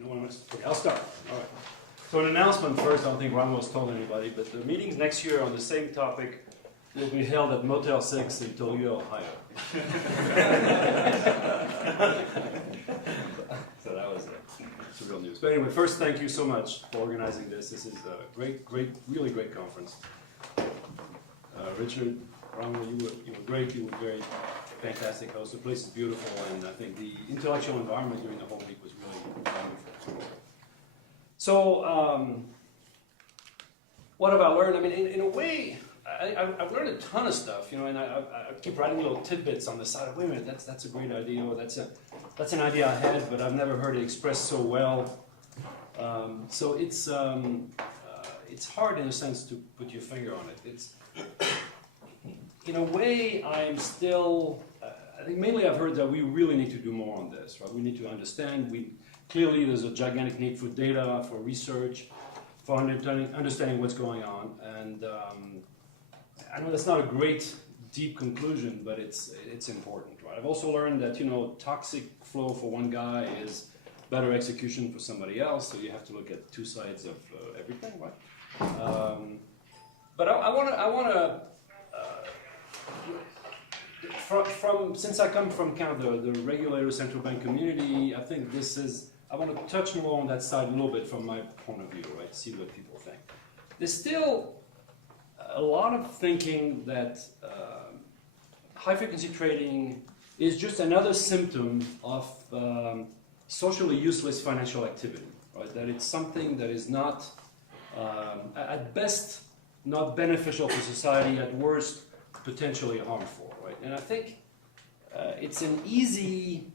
No one wants to. Okay, I'll start. All right. So an announcement first. I don't think Ramos told anybody, but the meetings next year on the same topic will be held at Motel 6 in Toledo, Ohio. So that was it's real news. But anyway, first, thank you so much for organizing this. This is a really great conference. Richard, Ramos, you were great. You were very fantastic host. The place is beautiful, and I think the intellectual environment during the whole week was really wonderful. So, what have I learned? I mean, in a way, I've learned a ton of stuff, you know, and I keep writing little tidbits on the side of, wait a minute, that's a great idea, or that's an idea I had, but I've never heard it expressed so well. So it's hard in a sense to put your finger on it. It's, in a way, I'm still, I think mainly I've heard that we really need to do more on this, right? We need to understand, clearly there's a gigantic need for data, for research, for understanding what's going on, and I know that's not a great, deep conclusion, but it's important, right? I've also learned that, you know, toxic flow for one guy is better execution for somebody else, so you have to look at two sides of everything, right? But I want to since I come from kind of the regulator central bank community, I think I want to touch more on that side a little bit from my point of view, right? See what people think. There's still a lot of thinking that high-frequency trading is just another symptom of socially useless financial activity, right? That it's something that is not, at best, not beneficial for society, at worst, potentially harmful, right? And I think it's an easy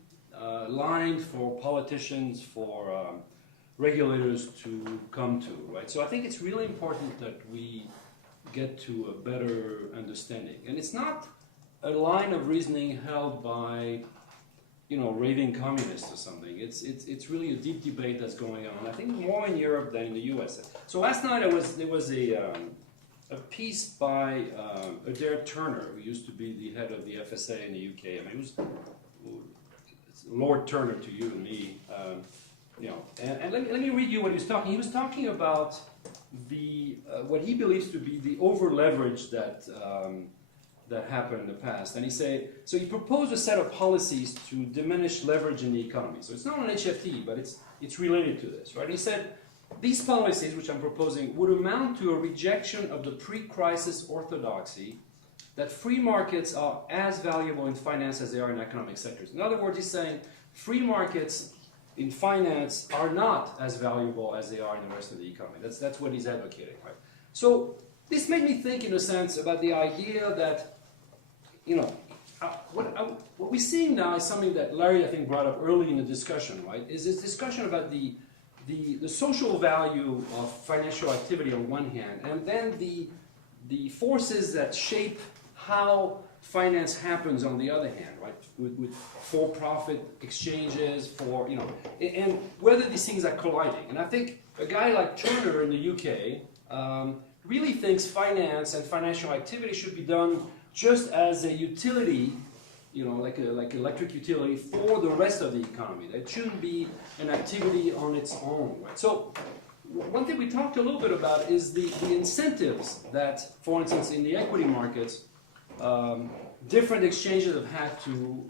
line for politicians, for regulators to come to, right? So I think it's really important that we get to a better understanding. And it's not a line of reasoning held by, you know, raving communists or something. It's really a deep debate that's going on. I think more in Europe than in the US. So last night there was a piece by Adair Turner, who used to be the head of the FSA in the UK. I mean, it was Lord Turner to you and me, you know. And let me read you what he was talking. He was talking about the what he believes to be the over leverage that happened in the past. And so he proposed a set of policies to diminish leverage in the economy. So it's not an HFT, but it's related to this, right? He said these policies, which I'm proposing, would amount to a rejection of the pre-crisis orthodoxy that free markets are as valuable in finance as they are in economic sectors. In other words, he's saying free markets in finance are not as valuable as they are in the rest of the economy. That's what he's advocating, right? So this made me think, in a sense, about the idea that, you know, what we're seeing now is something that Larry, I think, brought up early in the discussion, right? Is this discussion about the social value of financial activity on one hand, and then the forces that shape how finance happens on the other hand, right? With for-profit exchanges, you know, and whether these things are colliding. And I think a guy like Turner in the UK really thinks finance and financial activity should be done just as a utility, you know, like electric utility for the rest of the economy. That shouldn't be an activity on its own, right? So one thing we talked a little bit about is the incentives that, for instance, in the equity markets, different exchanges have had to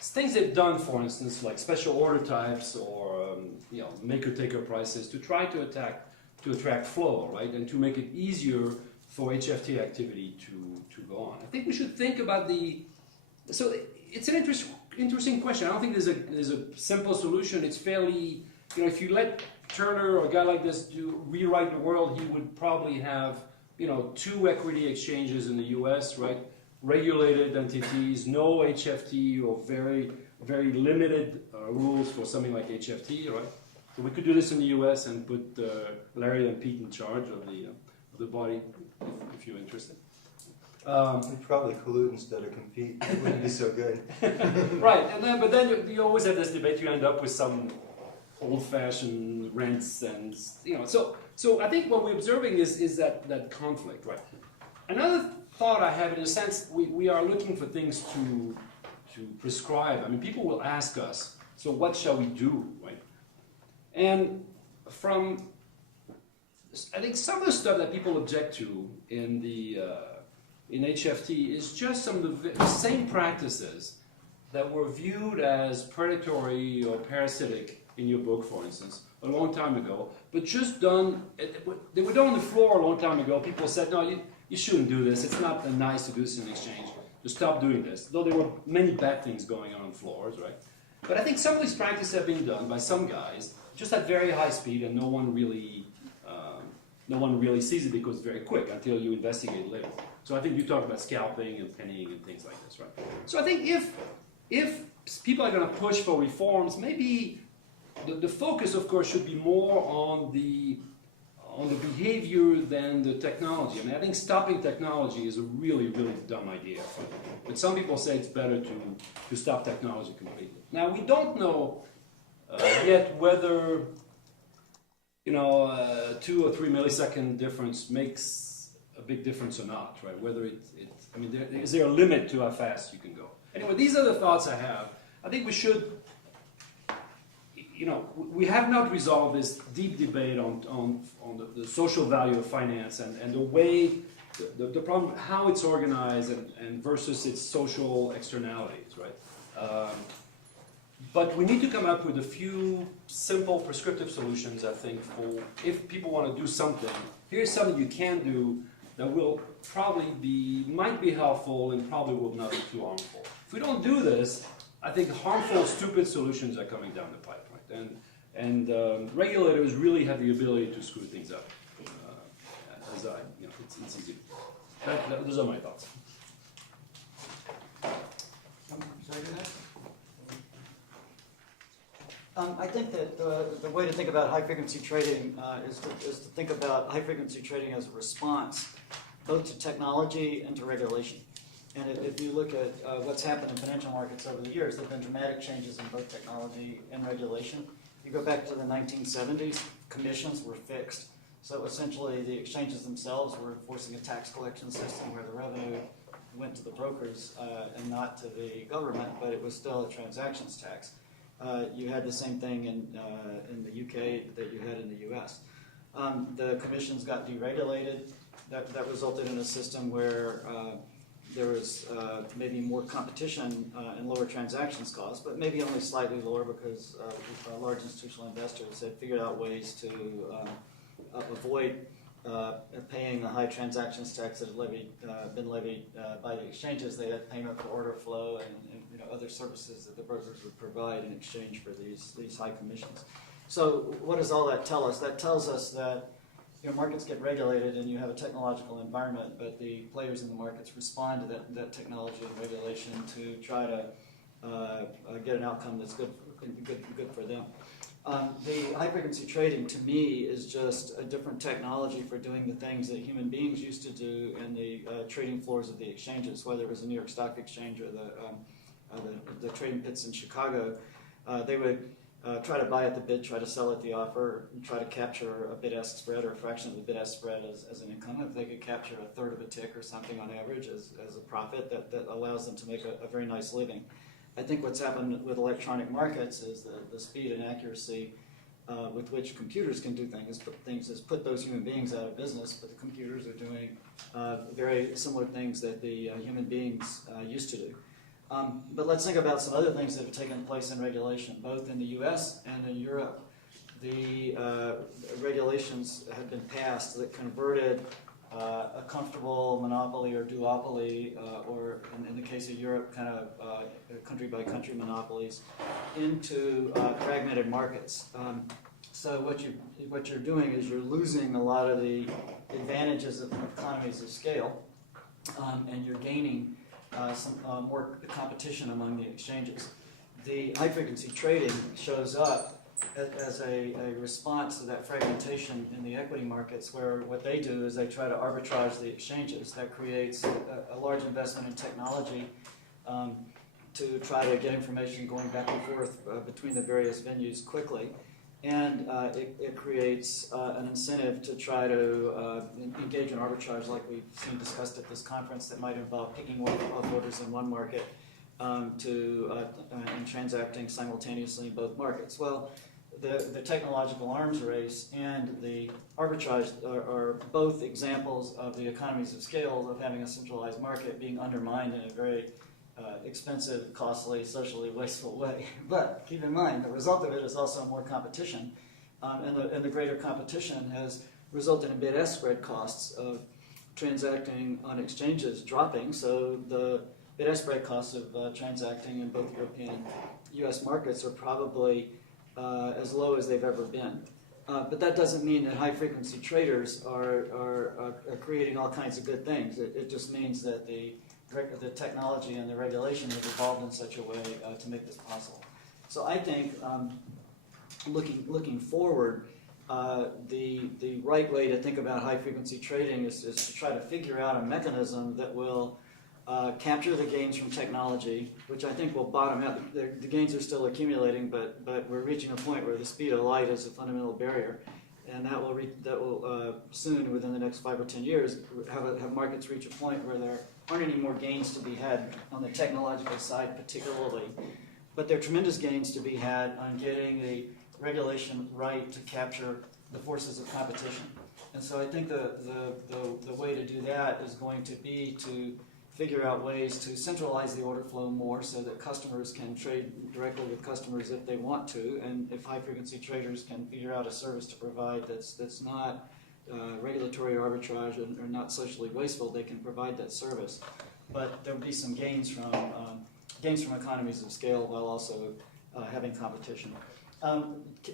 things they've done, for instance, like special order types or you know, maker-taker prices to try to attract flow, right, and to make it easier for HFT activity to go on. I think we should think about so it's an interesting question. I don't think there's a simple solution. It's fairly, you know, if you let Turner or a guy like this rewrite the world, he would probably have, you know, 2 equity exchanges in the US, right? Regulated entities, no HFT, or very, very limited rules for something like HFT, right? So we could do this in the US and put Larry and Pete in charge of the body, if you're interested. We'd probably collude instead of compete. It wouldn't be so good. Right, but then you always have this debate. You end up with some old-fashioned rents, and you know. So I think what we're observing is that conflict, right? Another thought I have, in a sense, we are looking for things to prescribe. I mean, people will ask us So what shall we do, right? And I think some of the stuff that people object to in HFT is just some of the same practices that were viewed as predatory or parasitic in your book, for instance, a long time ago, but just done, they were done on the floor a long time ago. People said, no, you shouldn't do this. It's not nice to do this in exchange. Just stop doing this. Though there were many bad things going on floors, right? But I think some of these practices have been done by some guys just at very high speed, and no one really sees it because it's very quick until you investigate later. So I think you talked about scalping and pennying and things like this, right? So I think if people are going to push for reforms, maybe the focus, of course, should be more on the behavior than the technology. I mean, I think stopping technology is a really, really dumb idea. But some people say it's better to stop technology completely. Now, we don't know yet whether 2 or 3 millisecond difference makes a big difference or not, right? Whether is there a limit to how fast you can go? Anyway, these are the thoughts I have. I think we should, we have not resolved this deep debate on the social value of finance and the way, the problem, how it's organized and versus its social externalities, right? But we need to come up with a few simple prescriptive solutions, I think, for if people want to do something. Here's something you can do that will might be helpful and probably will not be too harmful. If we don't do this, I think harmful, stupid solutions are coming down the pipe, right? And regulators really have the ability to screw things up. It's easy. Those are my thoughts. I think that the way to think about high-frequency trading is to think about high-frequency trading as a response both to technology and to regulation. And if you look at what's happened in financial markets over the years, there have been dramatic changes in both technology and regulation. You go back to the 1970s, commissions were fixed. So essentially the exchanges themselves were enforcing a tax collection system where the revenue went to the brokers and not to the government, but it was still a transactions tax. You had the same thing in the UK that you had in the US. The commissions got deregulated. That resulted in a system where there was maybe more competition and lower transactions costs, but maybe only slightly lower because large institutional investors had figured out ways to avoid paying the high transactions tax that had been levied by the exchanges. They had payment for order flow and other services that the brokers would provide in exchange for these high commissions. So what does all that tell us? That tells us that markets get regulated and you have a technological environment, but the players in the markets respond to that technology and regulation to try to get an outcome that's good for them. The high-frequency trading, to me, is just a different technology for doing the things that human beings used to do in the trading floors of the exchanges, whether it was the New York Stock Exchange or the trading pits in Chicago. They would try to buy at the bid, try to sell at the offer, and try to capture a bid-ask spread or a fraction of the bid-ask spread as an income. If they could capture a third of a tick or something on average as a profit, that allows them to make a very nice living. I think what's happened with electronic markets is the speed and accuracy with which computers can do things has put those human beings out of business, but the computers are doing very similar things that the human beings used to do. But let's think about some other things that have taken place in regulation, both in the US and in Europe. The regulations have been passed that converted a comfortable monopoly or duopoly, or in the case of Europe, kind of country-by-country monopolies, into fragmented markets. So what you're doing is you're losing a lot of the advantages of economies of scale, and you're gaining some more competition among the exchanges. The high-frequency trading shows up as a response to that fragmentation in the equity markets, where what they do is they try to arbitrage the exchanges. That creates a large investment in technology to try to get information going back and forth between the various venues quickly. And it creates an incentive to try to engage in arbitrage like we've seen discussed at this conference that might involve picking off orders in one market and transacting simultaneously in both markets. Well, the technological arms race and the arbitrage are both examples of the economies of scale of having a centralized market being undermined in a very expensive, costly, socially wasteful way. But keep in mind, the result of it is also more competition, and the greater competition has resulted in bid-ask spread costs of transacting on exchanges dropping. So the bid-ask spread costs of transacting in both European and U.S. markets are probably as low as they've ever been. But that doesn't mean that high-frequency traders are creating all kinds of good things. It just means that the technology and the regulation have evolved in such a way to make this possible. So I think looking forward, the right way to think about high-frequency trading is to try to figure out a mechanism that will capture the gains from technology, which I think will bottom out. The gains are still accumulating, but we're reaching a point where the speed of light is a fundamental barrier, and that will soon, within the next 5 or 10 years, have markets reach a point where there aren't any more gains to be had on the technological side, particularly, but there are tremendous gains to be had on getting the regulation right to capture the forces of competition. And so I think the way to do that is going to be to figure out ways to centralize the order flow more so that customers can trade directly with customers if they want to, and if high-frequency traders can figure out a service to provide that's not regulatory arbitrage or not socially wasteful, they can provide that service. But there will be some gains from economies of scale while also having competition.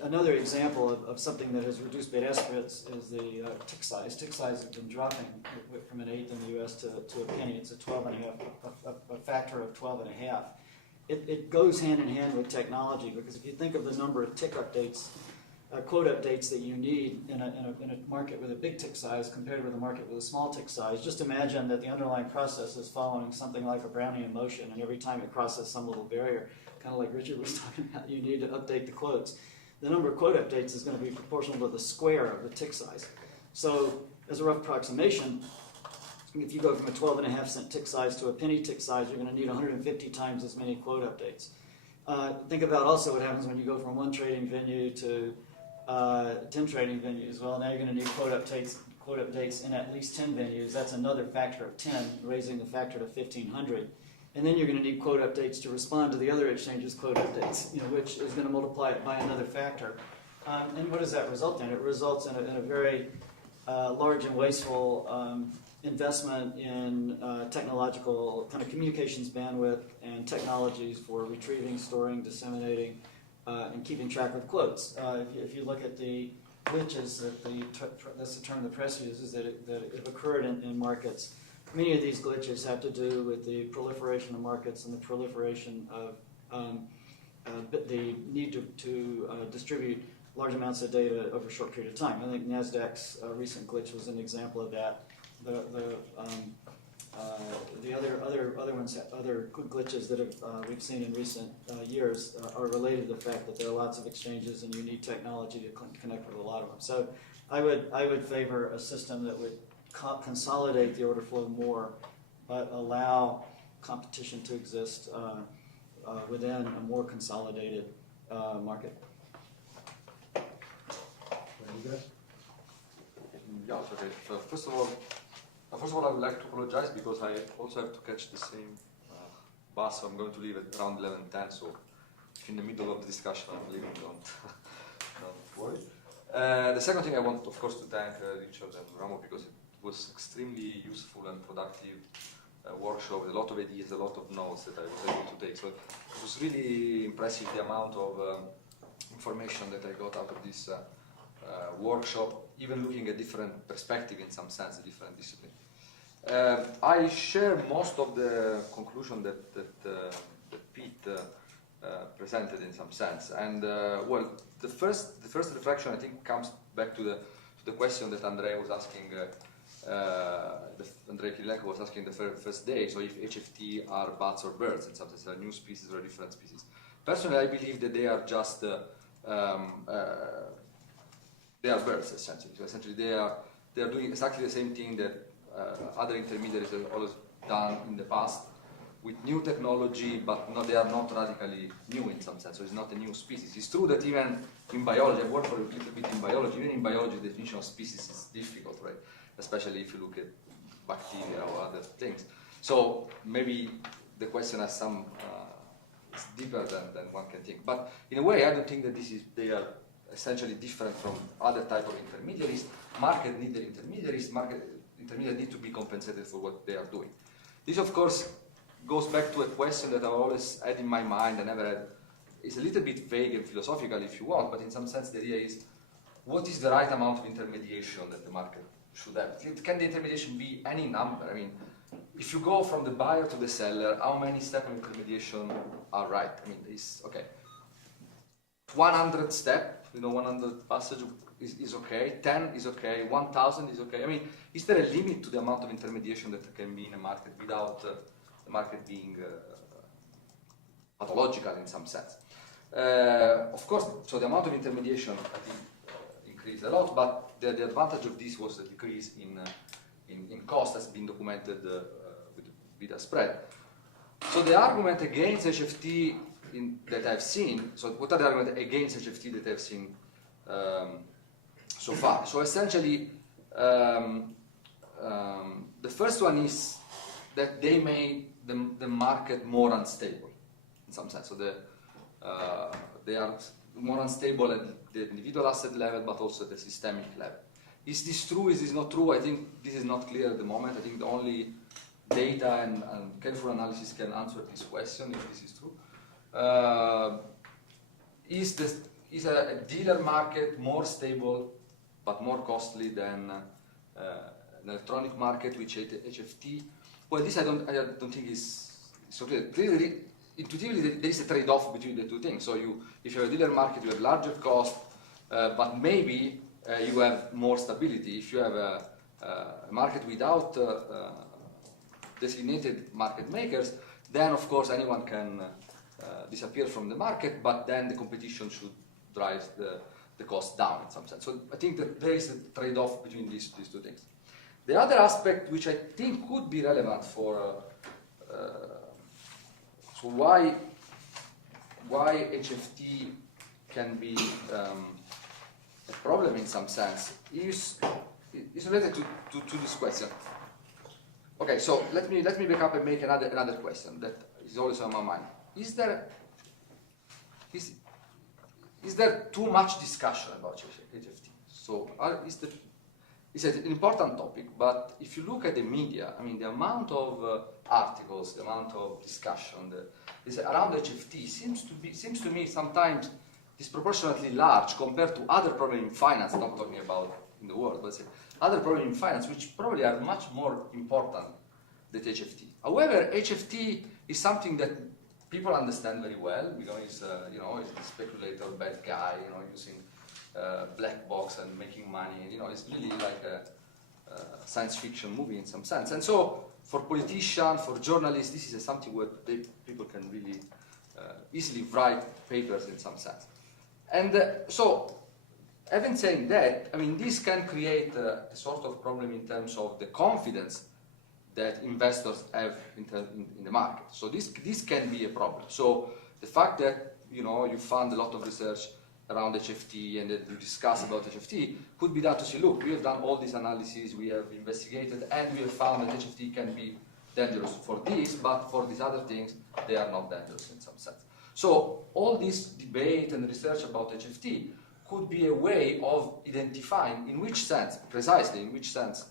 Another example of something that has reduced bid-ask spreads is the tick size. Tick size has been dropping from an 1/8 in the U.S. to a penny. It's a 12.5, a factor of 12.5. It goes hand in hand with technology, because if you think of the number of tick updates, quote updates that you need in a market with a big tick size compared with a market with a small tick size, just imagine that the underlying process is following something like a Brownian motion, and every time it crosses some little barrier, kind of like Richard was talking about, you need to update the quotes. The number of quote updates is going to be proportional to the square of the tick size. So, as a rough approximation, if you go from a 12.5 cent tick size to a penny tick size, you're going to need 150 times as many quote updates. Think about also what happens when you go from one trading venue to 10 trading venues. Well, now you're going to need quote updates in at least 10 venues. That's another factor of 10, raising the factor to 1,500. And then you're going to need quote updates to respond to the other exchanges' quote updates, which is going to multiply it by another factor. And what does that result in? It results in a very large and wasteful investment in technological kind of communications bandwidth and technologies for retrieving, storing, disseminating, and keeping track of quotes. If you look at the glitches that's the term the press uses that have occurred in markets, many of these glitches have to do with the proliferation of markets and the proliferation of the need to distribute large amounts of data over a short period of time. I think NASDAQ's recent glitch was an example of that. The other good glitches that we've seen in recent years are related to the fact that there are lots of exchanges and you need technology to connect with a lot of them. So I would favor a system that would consolidate the order flow more, but allow competition to exist within a more consolidated market. Yeah, okay. So first of all, I would like to apologize because I also have to catch the same bus. So I'm going to leave at around 11:10. So in the middle of the discussion, I'm leaving. Don't worry. The second thing I want, of course, to thank Richard and Ramo, because it was extremely useful and productive workshop with a lot of ideas, a lot of notes that I was able to take. So it was really impressive the amount of information that I got out of this workshop, even looking at different perspective in some sense, different discipline. I share most of the conclusion that Pete presented in some sense. And well, the first reflection I think comes back to the question that Andrea was asking. Andrea Kirilenko was asking the first day. So if HFT are bats or birds, in some sense, are new species or different species. Personally, I believe that they are just they are birds essentially. So essentially, they are doing exactly the same thing that other intermediaries have always done in the past, with new technology, but they are not radically new in some sense. So it's not a new species. It's true that even in biology, I've worked for a little bit in biology. Even in biology, the definition of species is difficult, right? Especially if you look at bacteria or other things. So maybe the question has some is deeper than one can think. But in a way, I don't think that they are essentially different from other type of intermediaries. Market need the intermediaries. Intermediaries need to be compensated for what they are doing. This, of course, goes back to a question that I've always had in my mind and never had. It's a little bit vague and philosophical if you want, but in some sense the idea is, what is the right amount of intermediation that the market should have? Can the intermediation be any number? I mean, if you go from the buyer to the seller, how many steps of intermediation are right? I mean, it's okay. 100 step, 100 passage is okay, 10 is okay, 1,000 is okay. I mean, is there a limit to the amount of intermediation that can be in a market without the market being pathological in some sense? Of course, so the amount of intermediation, I think, increased a lot, but the advantage of this was the decrease in cost has been documented with the beta spread. So the argument against HFT that I've seen, so what are the arguments against HFT that I've seen so far? So essentially, the first one is that they made the market more unstable in some sense. So they are more unstable at the individual asset level, but also at the systemic level. Is this true? Is this not true? I think this is not clear at the moment. I think the only data and careful analysis can answer this question, if this is true. Is a dealer market more stable but more costly than an electronic market which HFT? Well, this I don't think is so clear. Clearly, intuitively, there is a trade-off between the two things. So if you have a dealer market, you have larger cost, but maybe you have more stability. If you have a market without designated market makers, then of course anyone can disappear from the market, but then the competition should drive the cost down in some sense. So I think that there is a trade-off between these two things. The other aspect which I think could be relevant for so why HFT can be a problem in some sense is related to this question. Okay, so let me back up and make another question that is also on my mind. Is there too much discussion about HFT? So it's an important topic, but if you look at the media, I mean, the amount of articles, the amount of discussion is around HFT seems to me sometimes disproportionately large compared to other problems in finance. I'm not talking about in the world, but other problems in finance which probably are much more important than HFT. However, HFT is something that people understand very well because it's a speculator, bad guy, using black box and making money. It's really like a science fiction movie in some sense. And so, for politicians, for journalists, this is something where people can really easily write papers in some sense. And so, having said that, I mean, this can create a sort of problem in terms of the confidence that investors have in the market. So this can be a problem. So the fact that you fund a lot of research around HFT and that you discuss about HFT could be that to say, look, we have done all these analyses, we have investigated, and we have found that HFT can be dangerous for this, but for these other things, they are not dangerous in some sense. So all this debate and research about HFT could be a way of identifying precisely in which sense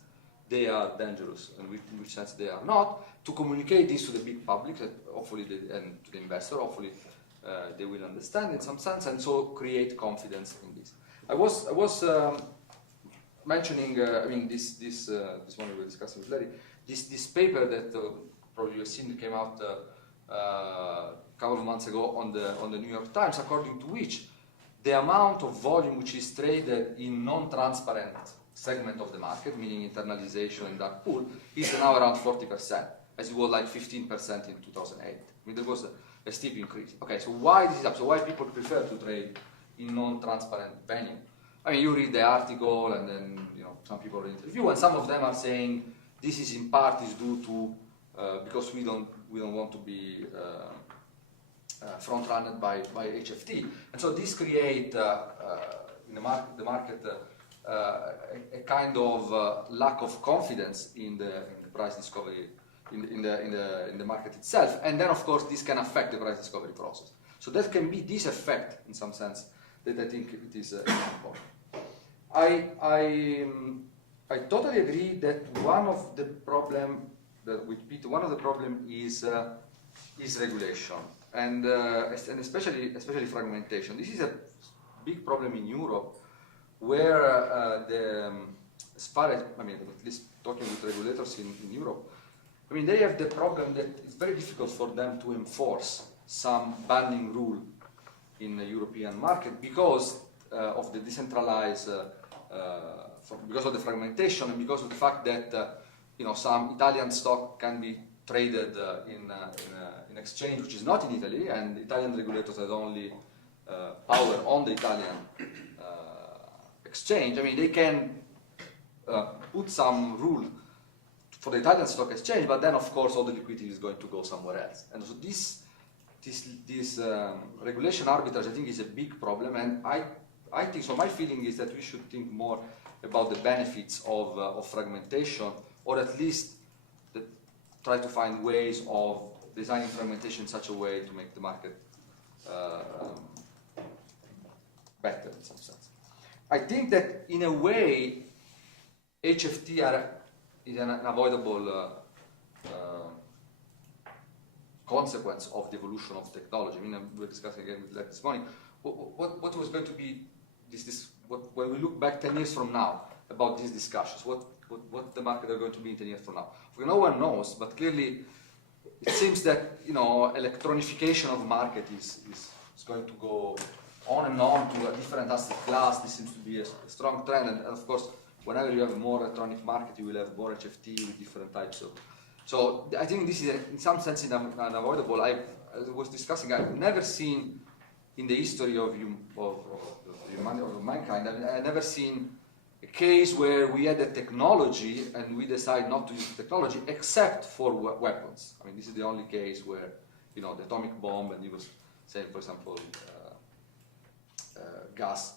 they are dangerous and in which sense they are not, to communicate this to the big public, hopefully, and to the investor, hopefully they will understand in some sense, and so create confidence in this. I was mentioning, this one we were discussing with Larry, this paper that probably you've seen came out a couple of months ago on the New York Times, according to which the amount of volume which is traded in non-transparent segment of the market, meaning internalization and dark pool, is now around 40%, as it was like 15% in 2008. I mean, there was a steep increase. Okay, so why this is up? So why people prefer to trade in non-transparent venue? I mean, you read the article, and then some people interview, and some of them are saying this is in part is due to because we don't we don't want to be front-runned by HFT. And so this create in the market a kind of lack of confidence in the price discovery in the market itself, and then of course this can affect the price discovery process. So that can be this effect in some sense that I think it is important. I totally agree that one of the problem with Peter, one of the problem is regulation and especially fragmentation. This is a big problem in Europe, where as far as at least talking with regulators in Europe, they have the problem that it's very difficult for them to enforce some banning rule in the European market because of the decentralized, because of the fragmentation and because of the fact that some Italian stock can be traded in exchange which is not in Italy, and Italian regulators have only power on the Italian exchange. They can put some rule for the Italian stock exchange, but then of course all the liquidity is going to go somewhere else. And so this regulation arbitrage, I think, is a big problem, and I think so. My feeling is that we should think more about the benefits of fragmentation, or at least try to find ways of designing fragmentation in such a way to make the market better in some sense. I think that in a way HFT is an unavoidable consequence of the evolution of technology. We were discussing again with Lev this morning. What was going to be when we look back 10 years from now about these discussions? What the market are going to be in 10 years from now? No one knows, but clearly it seems that electronification of market is going to go on and on to a different asset class. This seems to be a strong trend, and of course, whenever you have a more electronic market, you will have more HFT with different types of. So I think this is, in some sense, unavoidable. I was discussing. I've never seen in the history of mankind. I've never seen a case where we had a technology and we decide not to use the technology except for weapons. This is the only case where the atomic bomb, and he was saying, for example, gas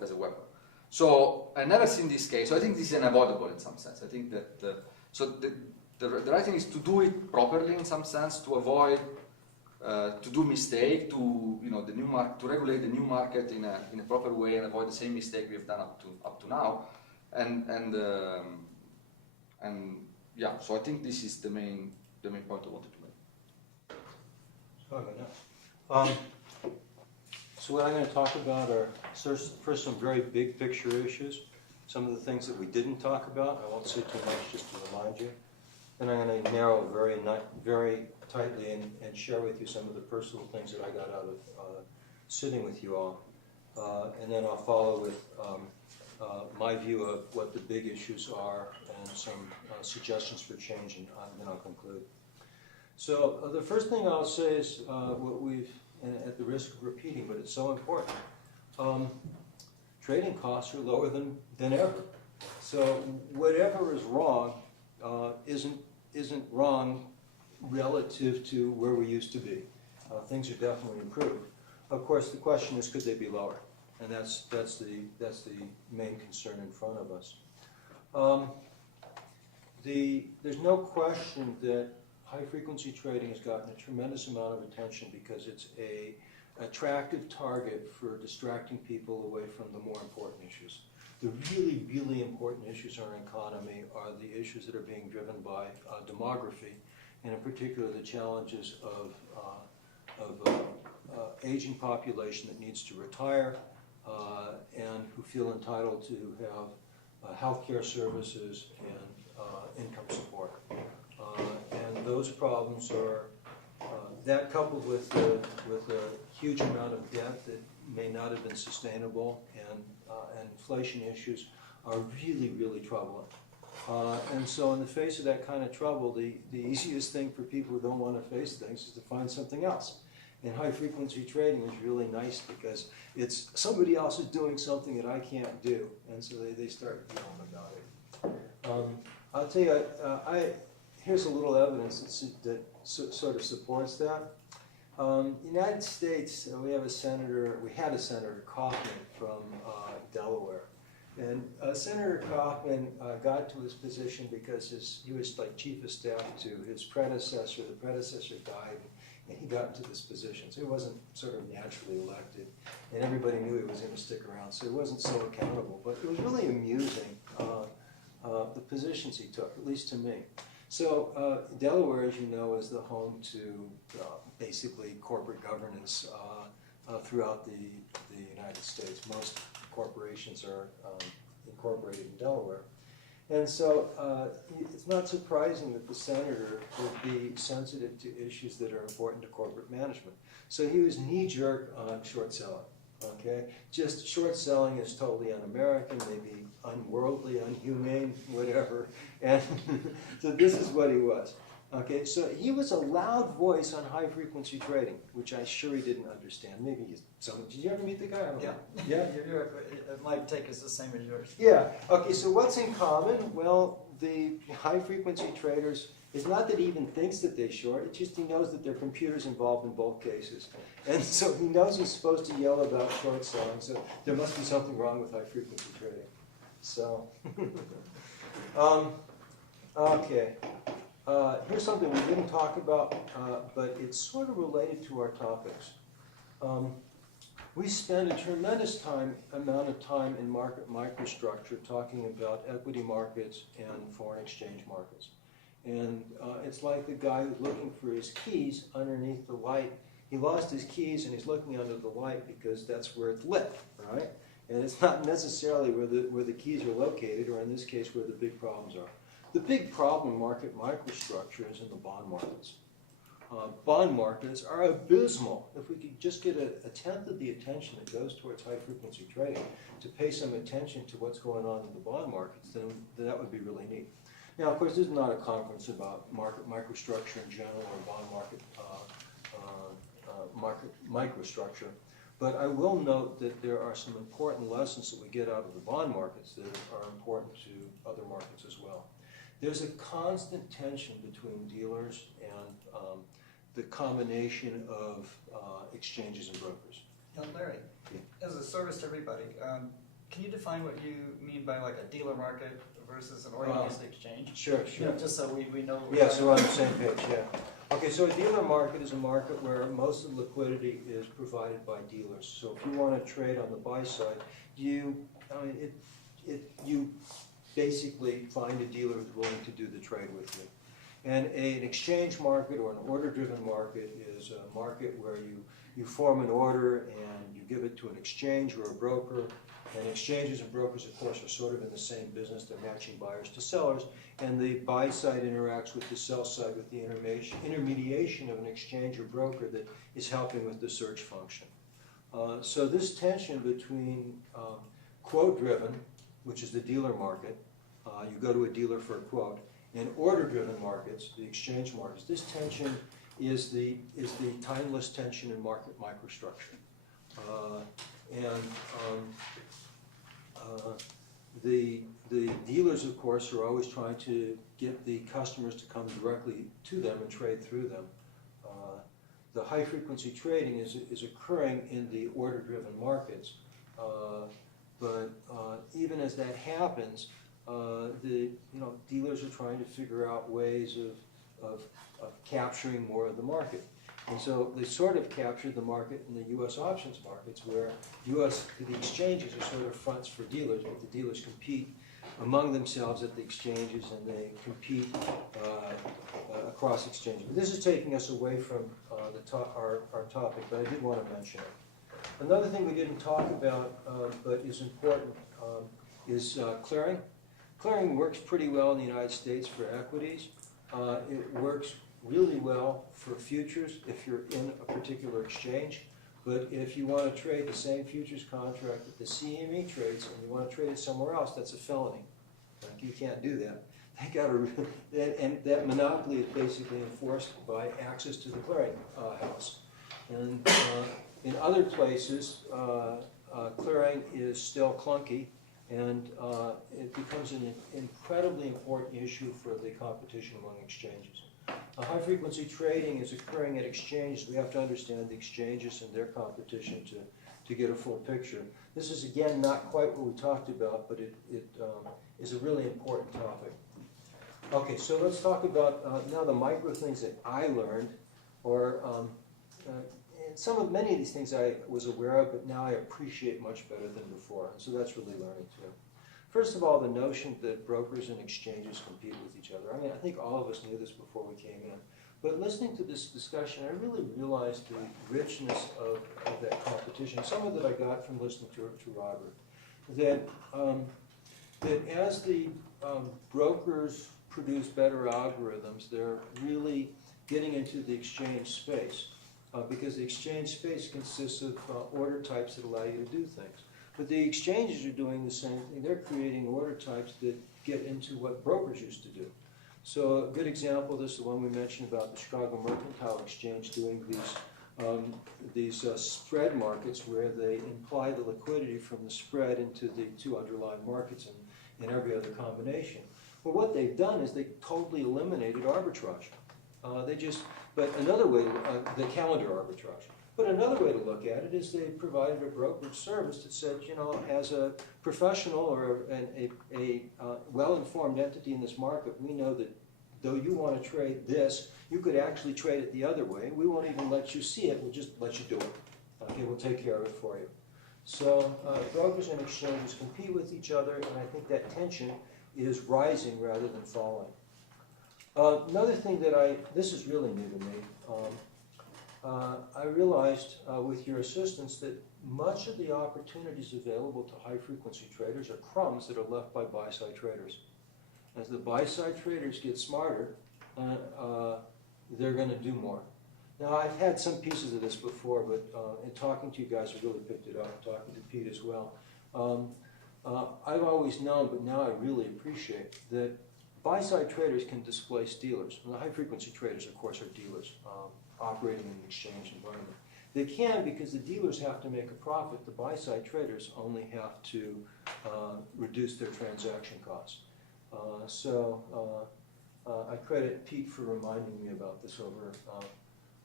as a weapon. So I've never seen this case. So I think this is unavoidable in some sense. I think that the right thing is to do it properly in some sense, to avoid to do mistake, to the new market, to regulate the new market in a proper way and avoid the same mistake we have done up to now. And yeah. So I think this is the main point I wanted to make. Sorry about that. So what I'm going to talk about are first some very big picture issues, some of the things that we didn't talk about. I won't say too much, just to remind you. Then I'm going to narrow very tightly and share with you some of the personal things that I got out of sitting with you all. And then I'll follow with my view of what the big issues are and some suggestions for change, and then I'll conclude. So the first thing I'll say is what we've, and at the risk of repeating, but it's so important, trading costs are lower than ever. So whatever is wrong isn't wrong relative to where we used to be. Things are definitely improved. Of course, the question is, could they be lower? And that's the main concern in front of us. There's no question that high-frequency trading has gotten a tremendous amount of attention because it's an attractive target for distracting people away from the more important issues. The really, really important issues in our economy are the issues that are being driven by demography, and in particular the challenges of aging population that needs to retire and who feel entitled to have health care services and income support. And those problems are, that coupled with a huge amount of debt that may not have been sustainable, and inflation issues are really, really troubling. And so in the face of that kind of trouble, the easiest thing for people who don't want to face things is to find something else. And high-frequency trading is really nice because it's somebody else is doing something that I can't do, and so they start yelling about it. I'll tell you, here's a little evidence that sort of supports that. United States, we had a Senator Kaufman from Delaware. And Senator Kaufman got to his position because he was like chief of staff to his predecessor. The predecessor died, and he got into this position. So he wasn't sort of naturally elected, and everybody knew he was going to stick around, so he wasn't so accountable. But it was really amusing, the positions he took, at least to me. So Delaware, as you know, is the home to basically corporate governance throughout the United States. Most corporations are incorporated in Delaware. And so it's not surprising that the senator would be sensitive to issues that are important to corporate management. So he was knee-jerk on short selling. Okay, just short selling is totally un-American, maybe unworldly, unhumane, whatever. And so this is what he was. Okay, so he was a loud voice on high-frequency trading, which I sure he didn't understand. Maybe did you ever meet the guy? I don't know. Yeah. My take is the same as yours. Yeah. Okay, so what's in common? Well, the high-frequency traders, it's not that he even thinks that they short, it's just he knows that there are computers involved in both cases. And so he knows he's supposed to yell about short selling, so there must be something wrong with high-frequency trading. So, okay. Here's something we didn't talk about, but it's sort of related to our topics. We spend a tremendous amount of time in market microstructure talking about equity markets and foreign exchange markets. And it's like the guy who's looking for his keys underneath the light. He lost his keys and he's looking under the light because that's where it's lit, right? And it's not necessarily where the keys are located, or in this case, where the big problems are. The big problem in market microstructure is in the bond markets. Bond markets are abysmal. If we could just get a tenth of the attention that goes towards high-frequency trading to pay some attention to what's going on in the bond markets, then that would be really neat. Now, of course, this is not a conference about market microstructure in general or bond market microstructure, but I will note that there are some important lessons that we get out of the bond markets that are important to other markets as well. There's a constant tension between dealers and the combination of exchanges and brokers. Now, Larry, as a service to everybody, can you define what you mean by like a dealer market versus an organized exchange? Sure. Just so we know. Yes, we're on the same page, yeah. Okay, so a dealer market is a market where most of the liquidity is provided by dealers. So if you want to trade on the buy side, you basically find a dealer who's willing to do the trade with you. And an exchange market or an order-driven market is a market where you form an order and you give it to an exchange or a broker. And exchanges and brokers, of course, are sort of in the same business. They're matching buyers to sellers. And the buy side interacts with the sell side with the intermediation of an exchange or broker that is helping with the search function. So this tension between quote-driven, which is the dealer market, you go to a dealer for a quote, and order-driven markets, the exchange markets, this tension is the timeless tension in market microstructure. The dealers, of course, are always trying to get the customers to come directly to them and trade through them. The high-frequency trading is occurring in the order-driven markets, but even as that happens, dealers are trying to figure out ways of capturing more of the market. And so they sort of captured the market in the U.S. options markets, where the exchanges are sort of fronts for dealers, but the dealers compete among themselves at the exchanges, and they compete across exchanges. But this is taking us away from our topic, but I did want to mention it. Another thing we didn't talk about, but is important, is clearing. Clearing works pretty well in the United States for equities. It works really well for futures if you're in a particular exchange. But if you want to trade the same futures contract that the CME trades and you want to trade it somewhere else, that's a felony. Like, you can't do that. They got and that monopoly is basically enforced by access to the clearing house. And in other places, clearing is still clunky. And it becomes an incredibly important issue for the competition among exchanges. High-frequency trading is occurring at exchanges. We have to understand the exchanges and their competition to get a full picture. This is, again, not quite what we talked about, but it is a really important topic. Okay, so let's talk about now the micro things that I learned, or many of these things I was aware of, but now I appreciate much better than before. And so that's really learning too. First of all, the notion that brokers and exchanges compete with each other. I mean, I think all of us knew this before we came in. But listening to this discussion, I really realized the richness of that competition. Some of it I got from listening to Robert. That as the brokers produce better algorithms, they're really getting into the exchange space. Because the exchange space consists of order types that allow you to do things. But the exchanges are doing the same thing. They're creating order types that get into what brokers used to do. So a good example, this is the one we mentioned about the Chicago Mercantile Exchange doing these spread markets where they imply the liquidity from the spread into the two underlying markets and every other combination. Well, what they've done is they totally eliminated arbitrage. But another way, the calendar arbitrage. But another way to look at it is they provided a brokerage service that said, you know, as a professional or a well-informed entity in this market, we know that though you want to trade this, you could actually trade it the other way. We won't even let you see it, we'll just let you do it. Okay, we'll take care of it for you. So brokers and exchanges compete with each other, and I think that tension is rising rather than falling. Another thing this is really new to me, I realized with your assistance that much of the opportunities available to high-frequency traders are crumbs that are left by buy-side traders. As the buy-side traders get smarter, they're going to do more. Now, I've had some pieces of this before, but in talking to you guys, I really picked it up, talking to Pete as well. I've always known, but now I really appreciate that buy-side traders can displace dealers. And the high-frequency traders, of course, are dealers operating in an exchange environment. They can because the dealers have to make a profit. The buy-side traders only have to reduce their transaction costs. I credit Pete for reminding me about this over,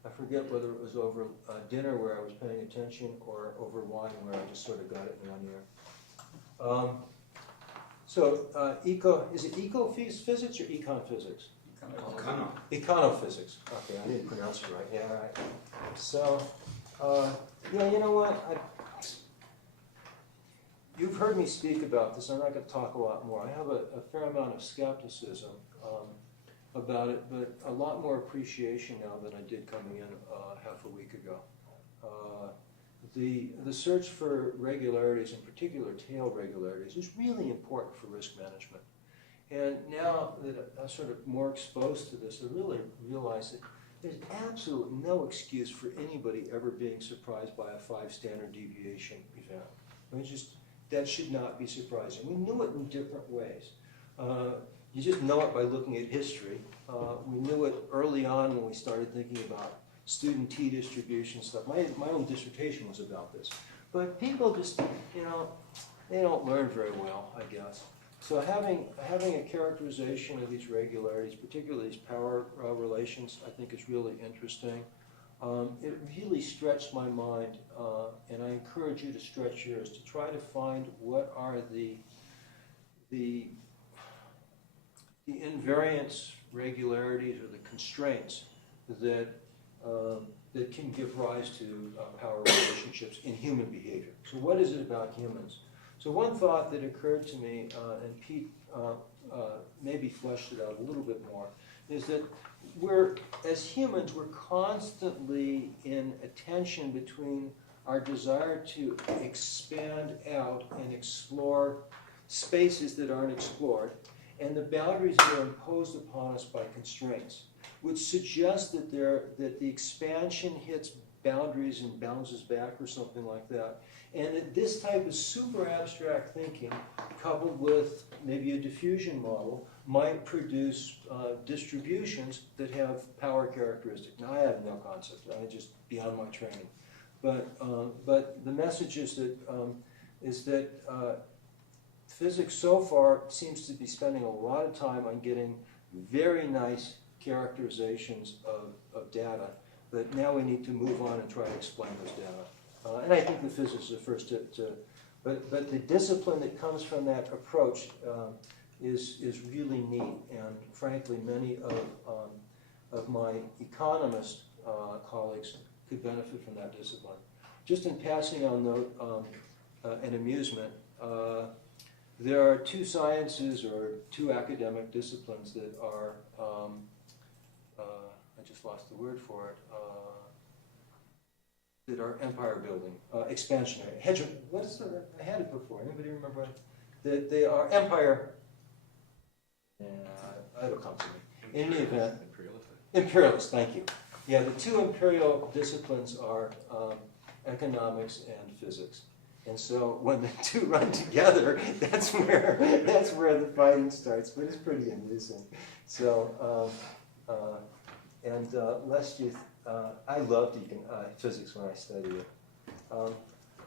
I forget whether it was over dinner where I was paying attention or over wine where I just sort of got it in one ear. Is it ecophysics or econ physics? Econophysics. Okay, I didn't pronounce it right. Yeah, all right. So, you know what? You've heard me speak about this. I'm not going to talk a lot more. I have a fair amount of skepticism about it, but a lot more appreciation now than I did coming in half a week ago. The search for regularities, in particular tail regularities, is really important for risk management. And now that I'm sort of more exposed to this, I really realize that there's absolutely no excuse for anybody ever being surprised by a 5 standard deviation event. I mean, that should not be surprising. We knew it in different ways. You just know it by looking at history. We knew it early on when we started thinking about student T distribution stuff. My own dissertation was about this. But people just, you know, they don't learn very well, I guess. So having a characterization of these regularities, particularly these power relations, I think is really interesting. It really stretched my mind, and I encourage you to stretch yours to try to find what are the invariance regularities or the constraints that can give rise to power relationships in human behavior. So what is it about humans? So one thought that occurred to me, and Pete maybe fleshed it out a little bit more, is that as humans, we're constantly in a tension between our desire to expand out and explore spaces that aren't explored, and the boundaries that are imposed upon us by constraints, which suggests that the expansion hits boundaries and bounces back or something like that. And that this type of super abstract thinking, coupled with maybe a diffusion model, might produce distributions that have power characteristics. Now, I have no concept. I'm just beyond my training. But the message is that physics so far seems to be spending a lot of time on getting very nice characterizations of data, but now we need to move on and try to explain those data. And I think the physicists are first but the discipline that comes from that approach is really neat, and frankly, many of my economist colleagues could benefit from that discipline. Just in passing on note, an amusement, there are two sciences or two academic disciplines that are, I just lost the word for it, that are empire building, expansionary. What is the, I had it before, anybody remember? That they are empire, it'll come to me. In any event, imperialist, thank you. Yeah, the two imperial disciplines are economics and physics. And so when the two run together, that's where the fighting starts. But it's pretty amusing. So, lest you, I loved physics when I studied it.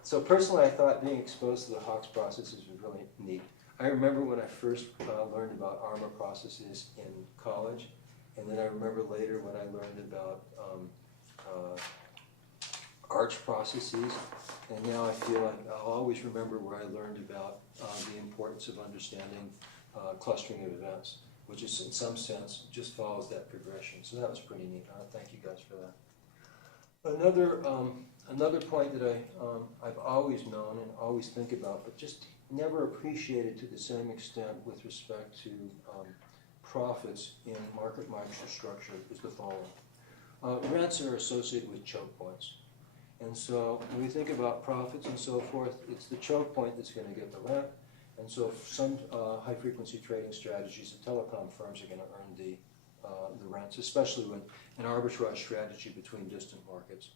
So personally, I thought being exposed to the Hawkes processes was really neat. I remember when I first learned about armor processes in college, and then I remember later when I learned about arch processes, and now I feel like I'll always remember where I learned about the importance of understanding clustering of events, which is in some sense just follows that progression. So that was pretty neat. Thank you guys for that. Another point that I've always known and always think about, but just never appreciated to the same extent with respect to profits in market microstructure is the following. Rents are associated with choke points. And so when we think about profits and so forth, it's the choke point that's going to get the rent. And so some high-frequency trading strategies, the telecom firms are going to earn the rents, especially when an arbitrage strategy between distant markets.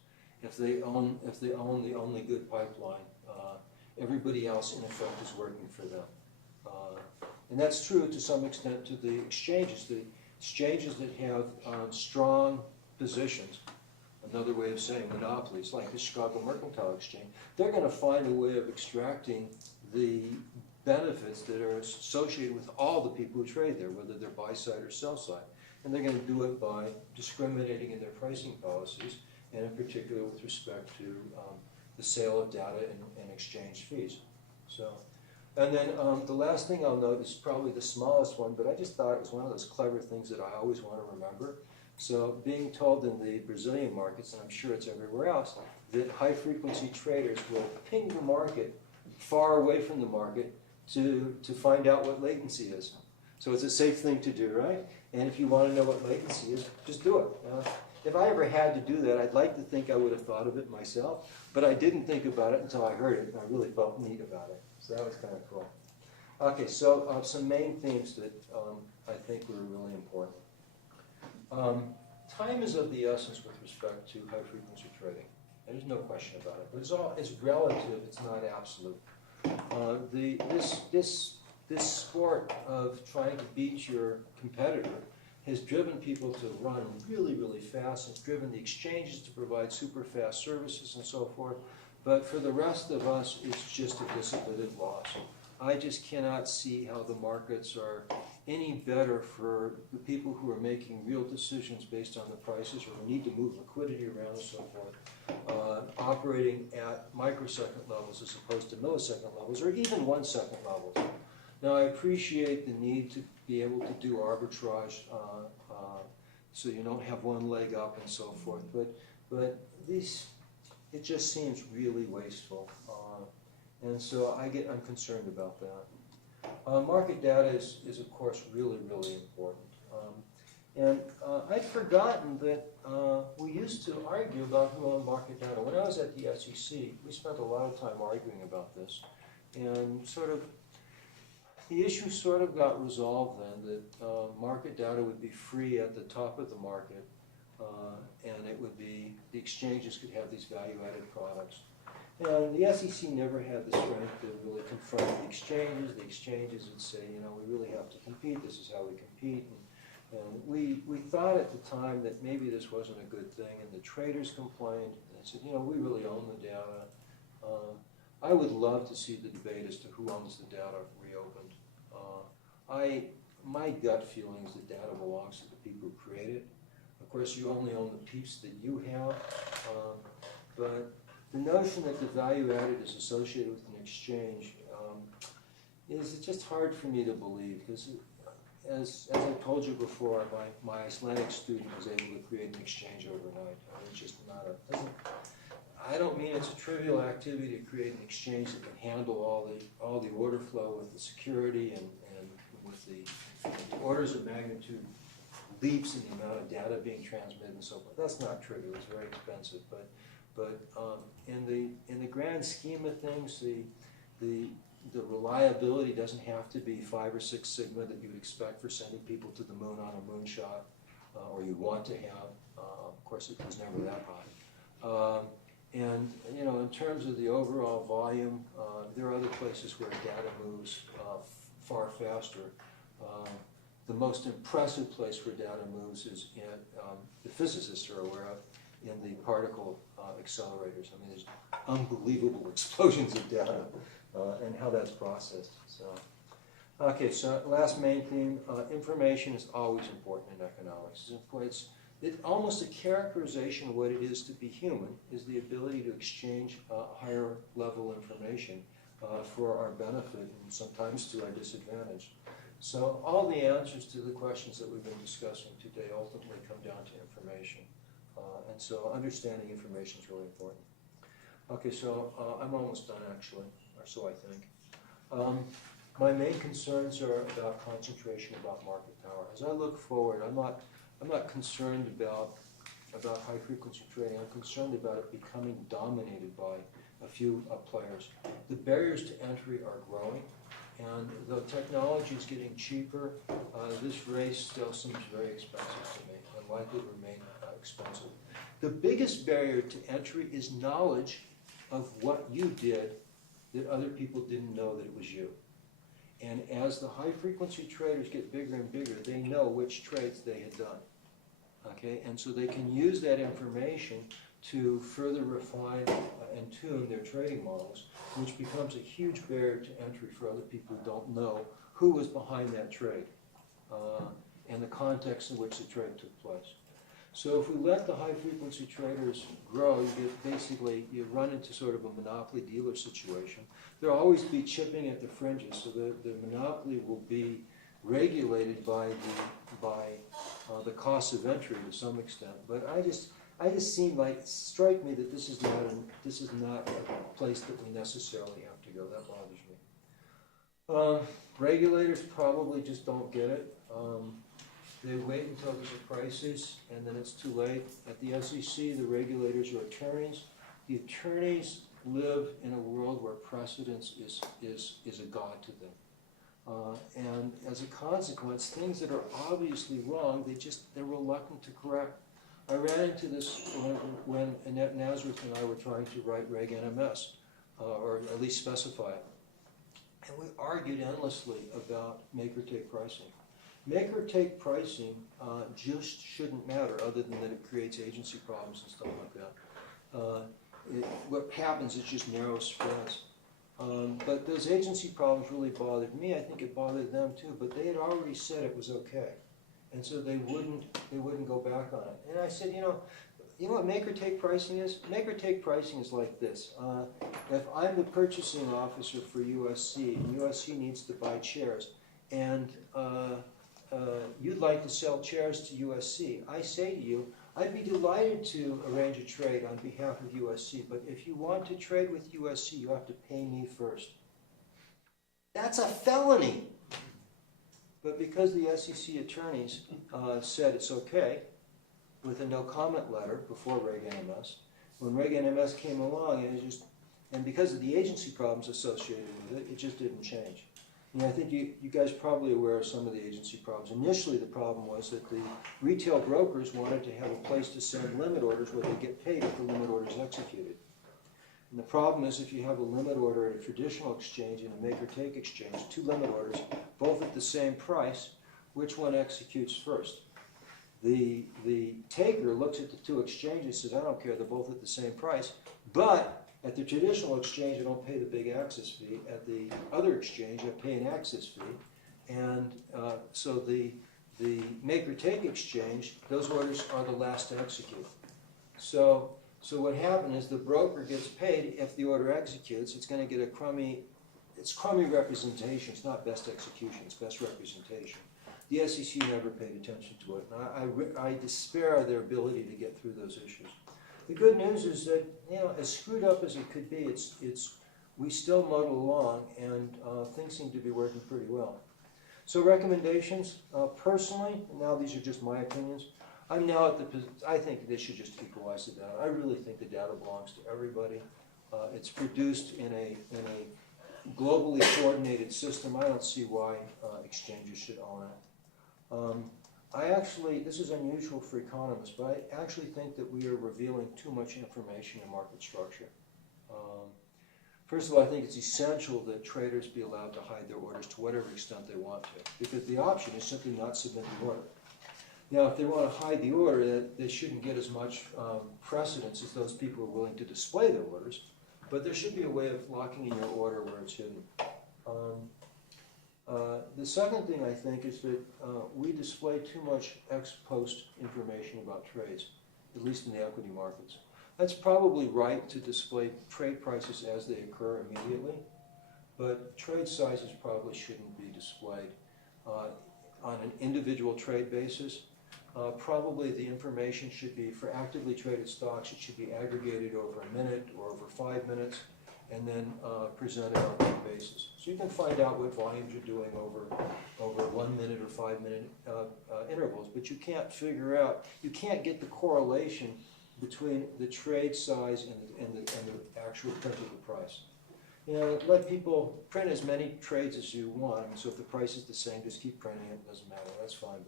If they own the only good pipeline, everybody else in effect is working for them. And that's true to some extent to the exchanges. The exchanges that have strong positions, another way of saying monopolies, like the Chicago Mercantile Exchange, they're going to find a way of extracting the benefits that are associated with all the people who trade there, whether they're buy side or sell side. And they're going to do it by discriminating in their pricing policies, and in particular with respect to the sale of data and exchange fees. So, and then the last thing I'll note is probably the smallest one, but I just thought it was one of those clever things that I always want to remember. So being told in the Brazilian markets, and I'm sure it's everywhere else, that high-frequency traders will ping the market far away from the market to find out what latency is. So it's a safe thing to do, right? And if you want to know what latency is, just do it. If I ever had to do that, I'd like to think I would have thought of it myself, but I didn't think about it until I heard it, and I really felt neat about it. So that was kind of cool. Okay, so some main themes that I think were really important. Time is of the essence with respect to high-frequency trading. There's no question about it, but it's relative, it's not absolute. This sport of trying to beat your competitor has driven people to run really, really fast. It's driven the exchanges to provide super fast services and so forth. But for the rest of us, it's just a dissipative loss. I just cannot see how the markets are any better for the people who are making real decisions based on the prices or need to move liquidity around and so forth, operating at microsecond levels as opposed to millisecond levels or even 1 second levels. Now, I appreciate the need to be able to do arbitrage so you don't have one leg up and so forth, but it just seems really wasteful. And so I'm concerned about that. Market data is of course, really, really important. And I'd forgotten that we used to argue about who owned market data. When I was at the SEC, we spent a lot of time arguing about this. And the issue sort of got resolved then that market data would be free at the top of the market, and it would be, the exchanges could have these value-added products. And the SEC never had the strength to really confront the exchanges. The exchanges would say, you know, we really have to compete. This is how we compete. And we thought at the time that maybe this wasn't a good thing. And the traders complained. And they said, you know, we really own the data. I would love to see the debate as to who owns the data reopened. My gut feeling is that data belongs to the people who create it. Of course, you only own the piece that you have, but the notion that the value added is associated with an exchange is just hard for me to believe, because as I told you before, my Icelandic student was able to create an exchange overnight. It's just not I don't mean it's a trivial activity to create an exchange that can handle all the order flow with the security and with the orders of magnitude leaps in the amount of data being transmitted and so forth. That's not trivial. It's very expensive, but in the grand scheme of things, the reliability doesn't have to be 5 or 6 sigma that you would expect for sending people to the moon on a moonshot, or you want to have. Of course, it was never that high. And in terms of the overall volume, there are other places where data moves far faster. The most impressive place where data moves is in, the physicists are aware of, in the particle accelerators. I mean, there's unbelievable explosions of data and how that's processed. So, okay, so last main theme, information is always important in economics. It's almost a characterization of what it is to be human, is the ability to exchange higher level information for our benefit and sometimes to our disadvantage. So all the answers to the questions that we've been discussing today ultimately come down to information. And so understanding information is really important. Okay, so I'm almost done actually, or so I think. My main concerns are about concentration, about market power. As I look forward, I'm not concerned about high frequency trading. I'm concerned about it becoming dominated by a few players. The barriers to entry are growing, and the technology is getting cheaper. This race still seems very expensive to me and likely to remain expensive. The biggest barrier to entry is knowledge of what you did that other people didn't know that it was you. And as the high frequency traders get bigger and bigger, they know which trades they had done. Okay, and so they can use that information to further refine and tune their trading models, which becomes a huge barrier to entry for other people who don't know who was behind that trade and the context in which the trade took place. So if we let the high frequency traders grow, you run into sort of a monopoly dealer situation. There'll always be chipping at the fringes, so the monopoly will be regulated by the cost of entry to some extent. But I just strike me that this is not a place that we necessarily have to go. That bothers me. Regulators probably just don't get it. They wait until there's a crisis, and then it's too late. At the SEC, the regulators are attorneys. The attorneys live in a world where precedence is a god to them. And as a consequence, things that are obviously wrong, they're reluctant to correct. I ran into this when Annette Nazareth and I were trying to write Reg NMS, or at least specify it. And we argued endlessly about make-or-take pricing. Make-or-take pricing just shouldn't matter, other than that it creates agency problems and stuff like that. What happens is just narrow spreads. But those agency problems really bothered me. I think it bothered them too. But they had already said it was okay, and so they wouldn't go back on it. And I said, you know what make-or-take pricing is? Make-or-take pricing is like this. If I'm the purchasing officer for USC, and USC needs to buy chairs, and you'd like to sell chairs to USC, I say to you, I'd be delighted to arrange a trade on behalf of USC, but if you want to trade with USC, you have to pay me first. That's a felony. But because the SEC attorneys said it's okay, with a no comment letter before Reg NMS, when Reg NMS came along, and because of the agency problems associated with it, it just didn't change. I think you guys are probably aware of some of the agency problems. Initially, the problem was that the retail brokers wanted to have a place to send limit orders where they get paid if the limit order is executed. And the problem is if you have a limit order at a traditional exchange and a make-or-take exchange, 2 limit orders, both at the same price, which one executes first? The taker looks at the 2 exchanges and says, I don't care, they're both at the same price, but At the traditional exchange, I don't pay the big access fee. At the other exchange, I pay an access fee. And so the make-or-take exchange, those orders are the last to execute. So what happened is the broker gets paid if the order executes. It's going to get it's crummy representation. It's not best execution. It's best representation. The SEC never paid attention to it. And I despair of their ability to get through those issues. The good news is that, as screwed up as it could be, we still muddle along, and things seem to be working pretty well. So recommendations, personally, now these are just my opinions, I'm now I think they should just equalize the data. I really think the data belongs to everybody. It's produced in a globally coordinated system. I don't see why exchanges should own it. This is unusual for economists, but I actually think that we are revealing too much information in market structure. First of all, I think it's essential that traders be allowed to hide their orders to whatever extent they want to, because the option is simply not submit the order. Now, if they want to hide the order, they shouldn't get as much precedence as those people who are willing to display their orders, but there should be a way of locking in your order where it's hidden. The second thing I think is that we display too much ex post information about trades, at least in the equity markets. That's probably right to display trade prices as they occur immediately, but trade sizes probably shouldn't be displayed on an individual trade basis. Probably the information should be, for actively traded stocks, it should be aggregated over a minute or over 5 minutes, and then presented on that basis. So you can find out what volumes you're doing over 1 minute or 5 minute intervals, but you can't get the correlation between the trade size and the actual print of the price. Let people print as many trades as you want. So if the price is the same, just keep printing it. It doesn't matter. That's fine.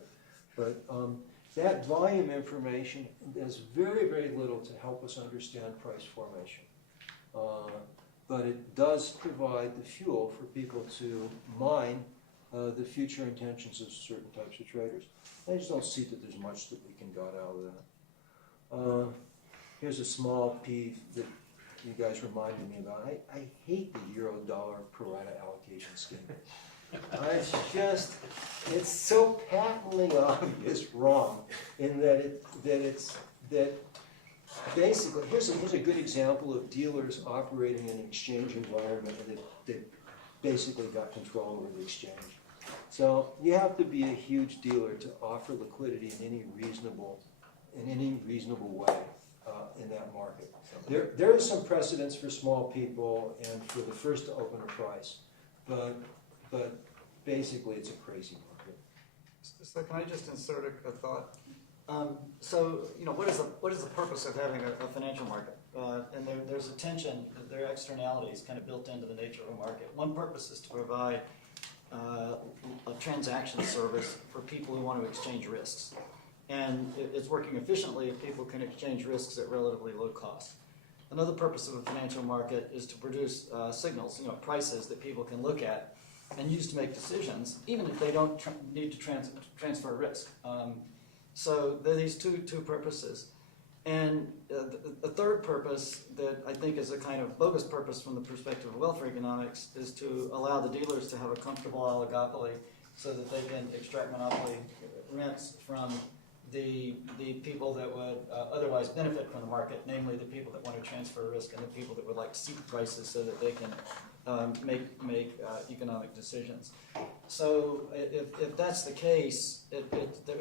But that volume information does very, very little to help us understand price formation. But it does provide the fuel for people to mine the future intentions of certain types of traders. I just don't see that there's much that we can get out of that. Here's a small peeve that you guys reminded me about. I hate the euro-dollar pro rata allocation scheme. It's so patently obvious wrong in that basically, here's a good example of dealers operating in an exchange environment that basically got control over the exchange. So you have to be a huge dealer to offer liquidity in any reasonable way in that market. There is some precedence for small people and for the first to open a price, but basically it's a crazy market. So can I just insert a thought? What is the purpose of having a financial market? And there's a tension, there are externalities kind of built into the nature of a market. One purpose is to provide a transaction service for people who want to exchange risks. And it's working efficiently if people can exchange risks at relatively low cost. Another purpose of a financial market is to produce signals, prices that people can look at and use to make decisions, even if they don't need to transfer risk. So there are these two purposes. And the third purpose that I think is a kind of bogus purpose from the perspective of welfare economics is to allow the dealers to have a comfortable oligopoly so that they can extract monopoly rents from the people that would otherwise benefit from the market, namely the people that want to transfer risk and the people that would like to see the prices so that they can make economic decisions. So if that's the case,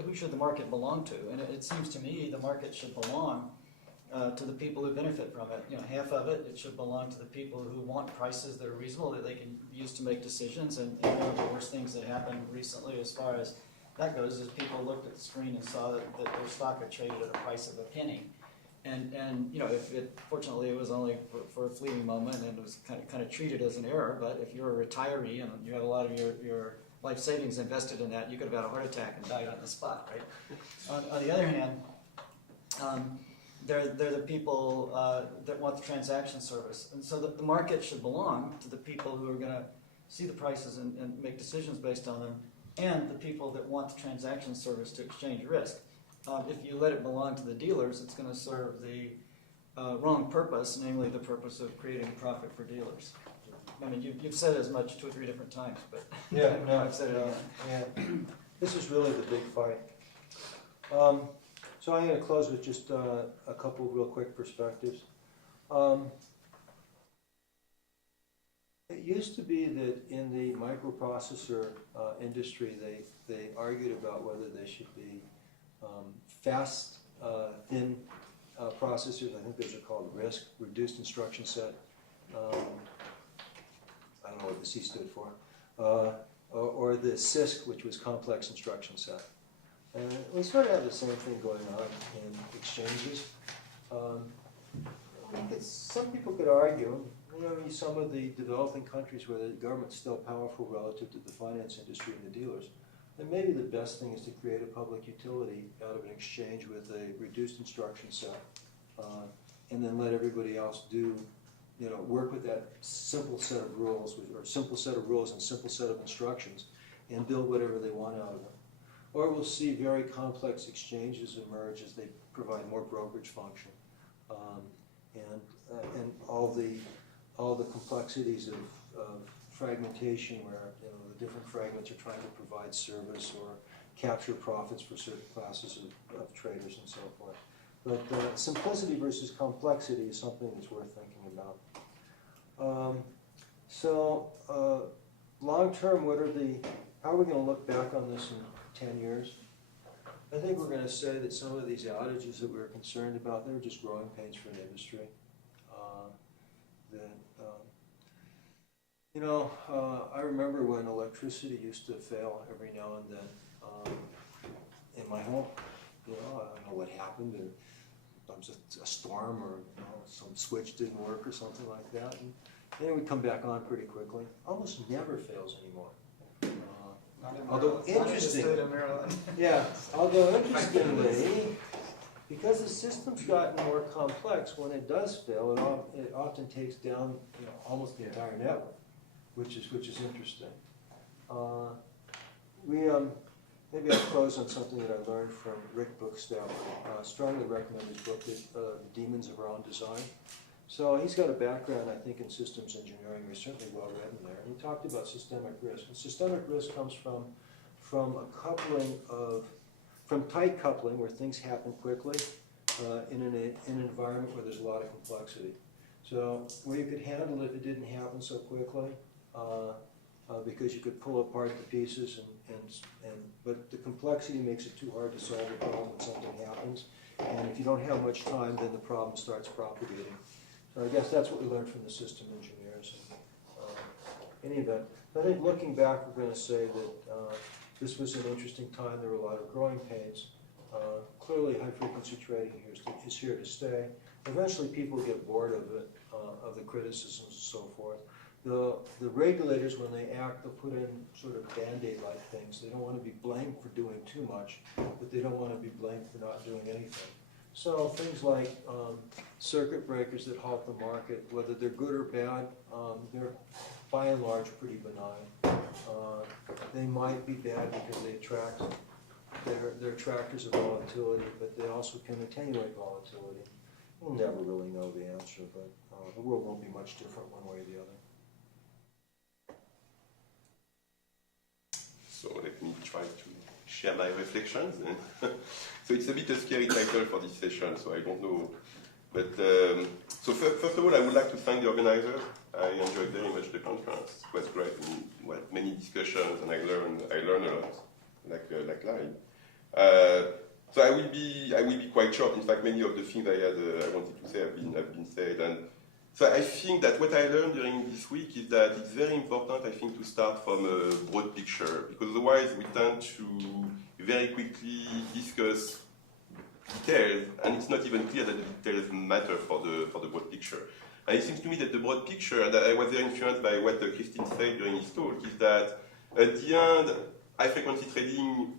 who should the market belong to? And it seems to me the market should belong to the people who benefit from it. Half of it should belong to the people who want prices that are reasonable that they can use to make decisions. And one of the worst things that happened recently as far as that goes is people looked at the screen and saw that their stock had traded at a price of a penny. And fortunately it was only for a fleeting moment and it was kind of treated as an error, but if you're a retiree and you have a lot of your life savings invested in that, you could have had a heart attack and died on the spot, right? On the other hand, they're the people that want the transaction service. And so the market should belong to the people who are going to see the prices and make decisions based on them, and the people that want the transaction service to exchange risk. If you let it belong to the dealers, it's going to serve the wrong purpose, namely the purpose of creating profit for dealers. I mean, you've said as much 2 or 3 different times, but Yeah, no, I've said it again. yeah. This is really the big fight. So I'm going to close with just a couple of real quick perspectives. It used to be that in the microprocessor industry, they argued about whether they should be fast, thin processors. I think those are called RISC, reduced instruction set. I don't know what the C stood for. Or the CISC, which was complex instruction set. And we sort of have the same thing going on in exchanges. Some people could argue, some of the developing countries where the government's still powerful relative to the finance industry and the dealers, then maybe the best thing is to create a public utility out of an exchange with a reduced instruction set, and then let everybody else do, work with that simple set of rules, or simple set of rules and simple set of instructions, and build whatever they want out of them. Or we'll see very complex exchanges emerge as they provide more brokerage function, and all the complexities of fragmentation, where the different fragments are trying to provide service or capture profits for certain classes of traders and so forth. But simplicity versus complexity is something that's worth thinking about. Long term, how are we going to look back on this in 10 years? I think we're going to say that some of these outages that we were concerned about, they were just growing pains for the industry. I remember when electricity used to fail every now and then in my home. I don't know what happened. And sometimes a storm, or some switch didn't work or something like that. And then it would come back on pretty quickly. Almost never fails anymore. Although interestingly, because the system's gotten more complex, when it does fail, it often takes down almost the entire network, which is interesting. Maybe I'll close on something that I learned from Rick Bookstep. Strongly recommend his book, The Demons of Our Own Design. So he's got a background, I think, in systems engineering. He's certainly well read in there. And he talked about systemic risk. And systemic risk comes from tight coupling, where things happen quickly in an environment where there's a lot of complexity. So where you could handle it if it didn't happen so quickly, because you could pull apart the pieces, but the complexity makes it too hard to solve the problem when something happens. And if you don't have much time, then the problem starts propagating. So I guess that's what we learned from the system engineers. In any event, I think looking back, we're going to say that this was an interesting time. There were a lot of growing pains. Clearly, high-frequency trading is here to stay. Eventually, people get bored of it, of the criticisms and so forth. The regulators, when they act, they'll put in sort of Band-Aid-like things. They don't want to be blamed for doing too much, but they don't want to be blamed for not doing anything. So things like circuit breakers that halt the market, whether they're good or bad, they're by and large pretty benign. They might be bad because they're attractors of volatility, but they also can attenuate volatility. We'll never really know the answer, but the world won't be much different one way or the other. So let me try to share my reflections. So it's a bit a scary title for this session, so I don't know. But so first of all, I would like to thank the organizer. I enjoyed very much the conference. It was great. We had many discussions, and I learned a lot, like live. So I will be quite short. In fact, many of the things I wanted to say have been said. And so I think that what I learned during this week is that it's very important, I think, to start from a broad picture, because otherwise we tend to very quickly discuss details, and it's not even clear that the details matter for the broad picture. And it seems to me that the broad picture, and I was very influenced by what Christine said during his talk, is that at the end, high-frequency trading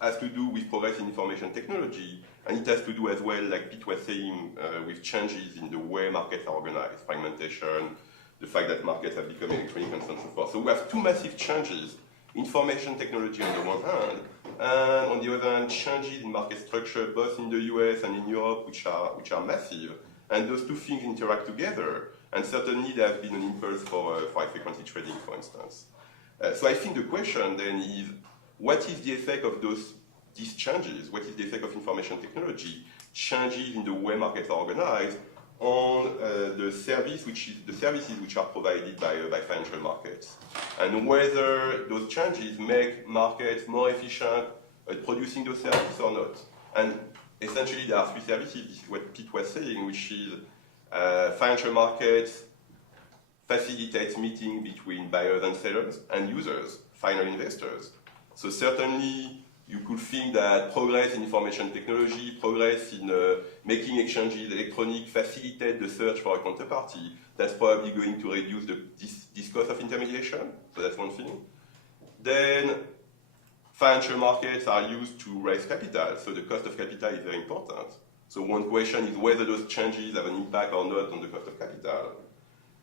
has to do with progress in information technology, and it has to do as well, like Pete was saying, with changes in the way markets are organized, fragmentation, the fact that markets have become electronic and so on and so forth. So we have two massive changes, information technology on the one hand, and on the other hand, changes in market structure, both in the US and in Europe, which are massive. and those two things interact together. And certainly there has been an impulse for high-frequency trading, for instance. So I think the question then is, what is the effect of these changes? What is the effect of information technology changes in the way markets are organized on the services which are provided by financial markets, and whether those changes make markets more efficient at producing those services or not. And essentially, there are three services. This is what Pete was saying, which is financial markets facilitates meeting between buyers and sellers and users, final investors. So certainly, you could think that progress in information technology, progress in making exchanges electronic, facilitate the search for a counterparty. That's probably going to reduce this cost of intermediation. So that's one thing. Then financial markets are used to raise capital. So the cost of capital is very important. So one question is whether those changes have an impact or not on the cost of capital.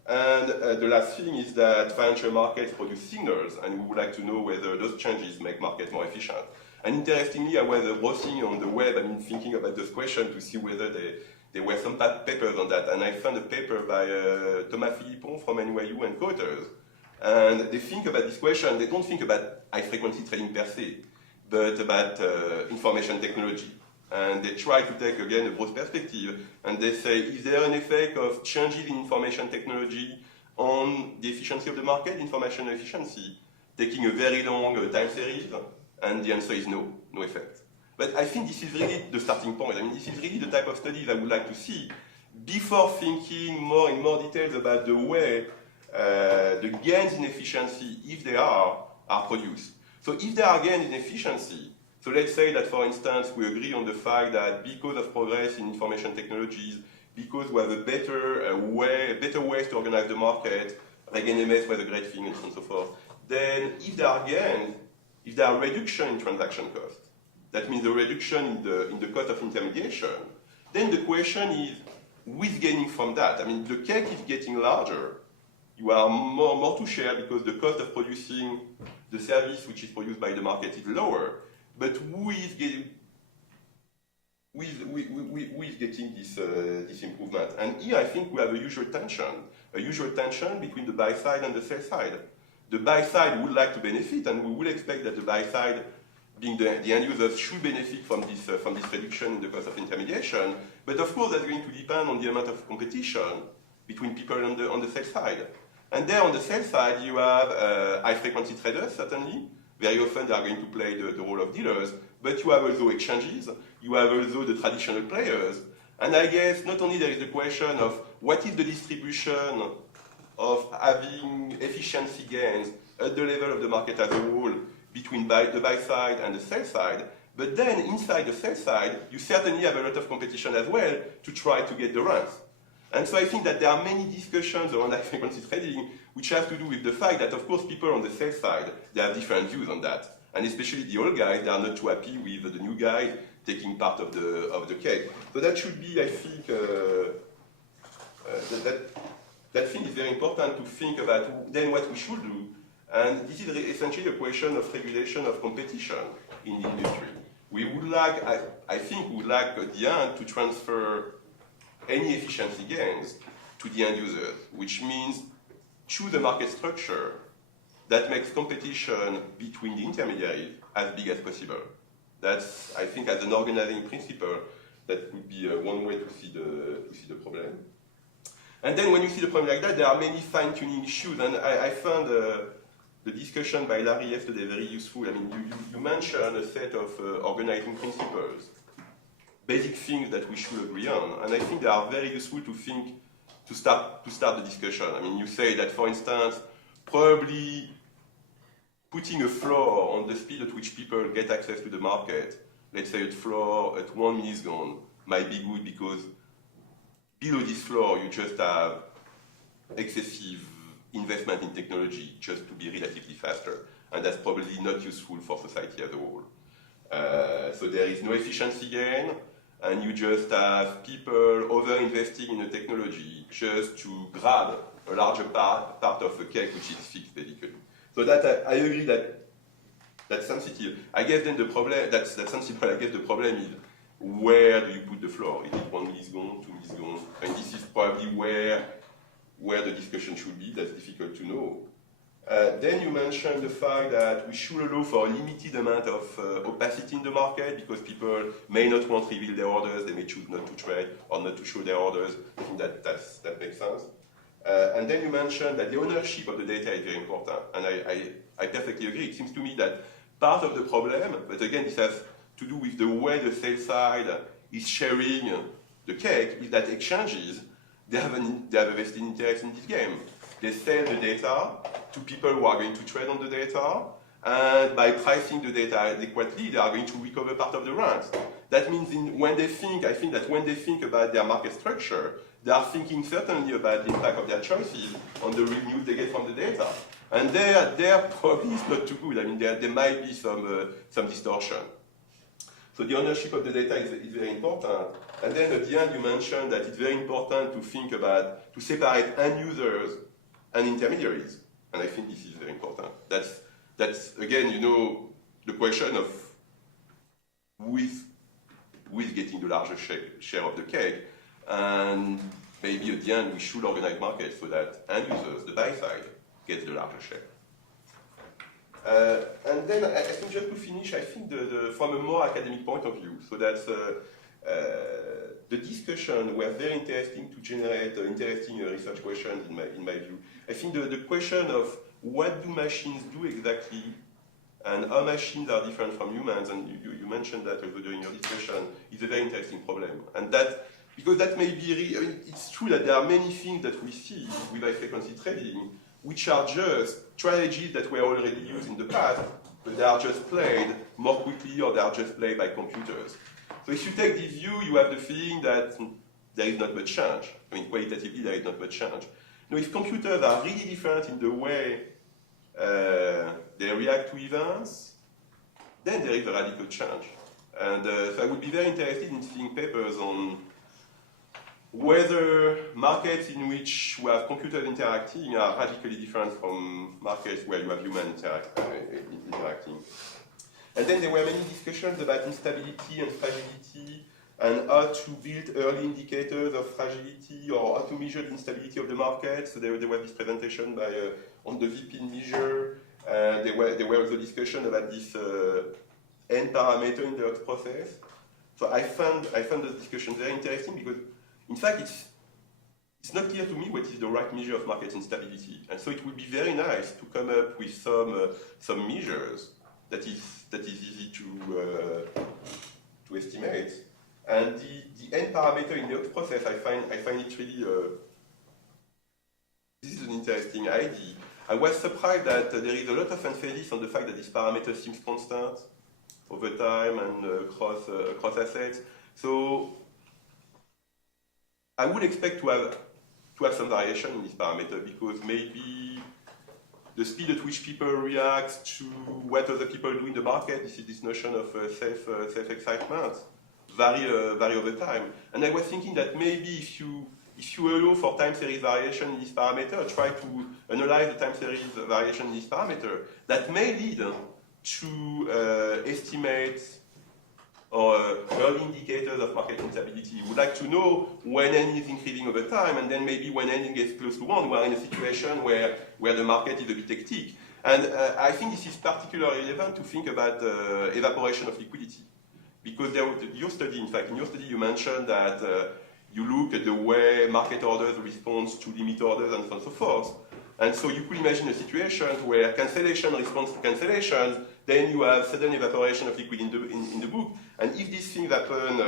And the last thing is that financial markets produce signals, and we would like to know whether those changes make markets more efficient. And interestingly, I was browsing on the web, thinking about this question to see whether there were some papers on that. And I found a paper by Thomas Philippon from NYU and co-authors. And they think about this question. They don't think about high-frequency trading per se, but about information technology. And they try to take, again, a broad perspective. And they say, is there an effect of changes in information technology on the efficiency of the market, information efficiency, taking a very long time series? And the answer is no effect. But I think this is really the starting point. This is really the type of studies I would like to see before thinking in more details about the way the gains in efficiency, if they are produced. So if there are gains in efficiency, so let's say that, for instance, we agree on the fact that because of progress in information technologies, because we have a better ways to organize the market, like NMS was a great thing, and so on and so forth, then if there are gains, if there are reduction in transaction cost, that means the reduction in the cost of intermediation, then the question is, who is gaining from that? The cake is getting larger. You are more to share because the cost of producing the service which is produced by the market is lower. But who is getting this improvement? And here I think we have a usual tension between the buy side and the sell side. The buy side would like to benefit, and we will expect that the buy side, being the end users, should benefit from this reduction in the cost of intermediation. But of course, that's going to depend on the amount of competition between people on the sell side. And there on the sell side, you have high-frequency traders, certainly. Very often they are going to play the role of dealers. But you have also exchanges. You have also the traditional players. And I guess not only there is the question of what is the distribution of having efficiency gains at the level of the market as a whole between the buy side and the sell side, but then inside the sell side, you certainly have a lot of competition as well to try to get the runs. And so I think that there are many discussions around high-frequency trading which have to do with the fact that, of course, people on the sell side, they have different views on that. And especially the old guys, they are not too happy with the new guys taking part of the cake. So that should be, I think, that thing is very important to think about then what we should do. And this is essentially a question of regulation of competition in the industry. We would like, I think we would like at the end to transfer any efficiency gains to the end users, which means choose a market structure that makes competition between the intermediaries as big as possible. That's, I think, as an organizing principle, that would be one way to see the problem. And then when you see the problem like that, there are many fine-tuning issues. And I found the discussion by Larry yesterday very useful. You mentioned a set of organizing principles, basic things that we should agree on. And I think they are very useful to start the discussion. You say that, for instance, probably putting a floor on the speed at which people get access to the market, let's say a floor at 1 millisecond, might be good because below this floor you just have excessive investment in technology just to be relatively faster. And that's probably not useful for society as a whole. So there is no efficiency gain, and you just have people over-investing in the technology just to grab a larger part of the cake which is fixed, basically. So that I agree that's sensitive. I guess then the problem, that's sensible. I guess the problem is where do you put the floor? Is it 1 millisecond, 2 milliseconds? And this is probably where the discussion should be. That's difficult to know. Then you mentioned the fact that we should allow for a limited amount of opacity in the market because people may not want to reveal their orders, they may choose not to trade or not to show their orders. I think that makes sense. And then you mentioned that the ownership of the data is very important, and I perfectly agree. It seems to me that part of the problem, but again this has to do with the way the sales side is sharing the cake, is that exchanges, they have a vested interest in this game. They sell the data to people who are going to trade on the data, and by pricing the data adequately, they are going to recover part of the rent. That means I think that when they think about their market structure, they are thinking certainly about the impact of their choices on the revenues they get from the data. And there probably is not too good. I mean, there might be some distortion. So the ownership of the data is very important. And then at the end, you mentioned that it's very important to separate end users and intermediaries. And I think this is very important. That's again, the question of who is getting the larger share of the cake. And maybe at the end, we should organize markets so that end users, the buy side, gets the larger share. And then I think just to finish, I think from a more academic point of view, so that's the discussion were very interesting to generate interesting research questions in my view. I think the question of what do machines do exactly and how machines are different from humans, and you mentioned that also during your discussion, is a very interesting problem. And because that may be, it's true that there are many things that we see with high-frequency trading which are just strategies that were already used in the past, but they are just played more quickly or they are just played by computers. So if you take this view, you have the feeling that there is not much change. I mean, qualitatively, there is not much change. If computers are really different in the way they react to events, then there is a radical change. And so I would be very interested in seeing papers on whether markets in which we have computers interacting are radically different from markets where you have humans interacting. And then there were many discussions about instability and fragility and how to build early indicators of fragility or how to measure the instability of the market. So there was this presentation on the VP measure. There were also discussions about this N parameter in the Hobbs process. So I found those discussions very interesting because in fact, it's not clear to me what is the right measure of market instability. And so it would be very nice to come up with some measures that is easy to estimate. And the N parameter in the Hobbs process, I find it really, this is an interesting idea. I was surprised that there is a lot of emphasis on the fact that this parameter seems constant over time and across assets. So I would expect to have some variation in this parameter because maybe the speed at which people react to what other people do in the market, this notion of self-excitement, vary over time. And I was thinking that maybe if you allow for time series variation in this parameter, try to analyze the time series variation in this parameter, that may lead to estimate or early indicators of market instability. We would like to know when N is increasing over time, and then maybe when N gets close to 1, we are in a situation where the market is a bit hectic. And I think this is particularly relevant to think about evaporation of liquidity. Because in your study, you mentioned that you look at the way market orders respond to limit orders and so on and so forth. And so you could imagine a situation where cancellation responds to cancellations, then you have sudden evaporation of liquid in the book. And if these things happen,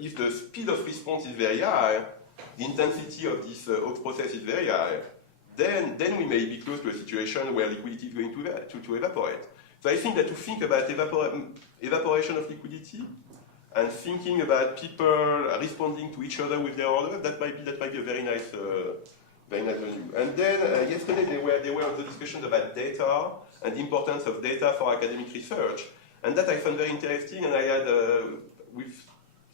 if the speed of response is very high, the intensity of this Hobbs process is very high, then we may be close to a situation where liquidity is going to evaporate. So I think that to think about evaporation of liquidity and thinking about people responding to each other with their orders, that might be a very nice venue. And then yesterday there were also discussions about data and the importance of data for academic research. And that I found very interesting, and I had with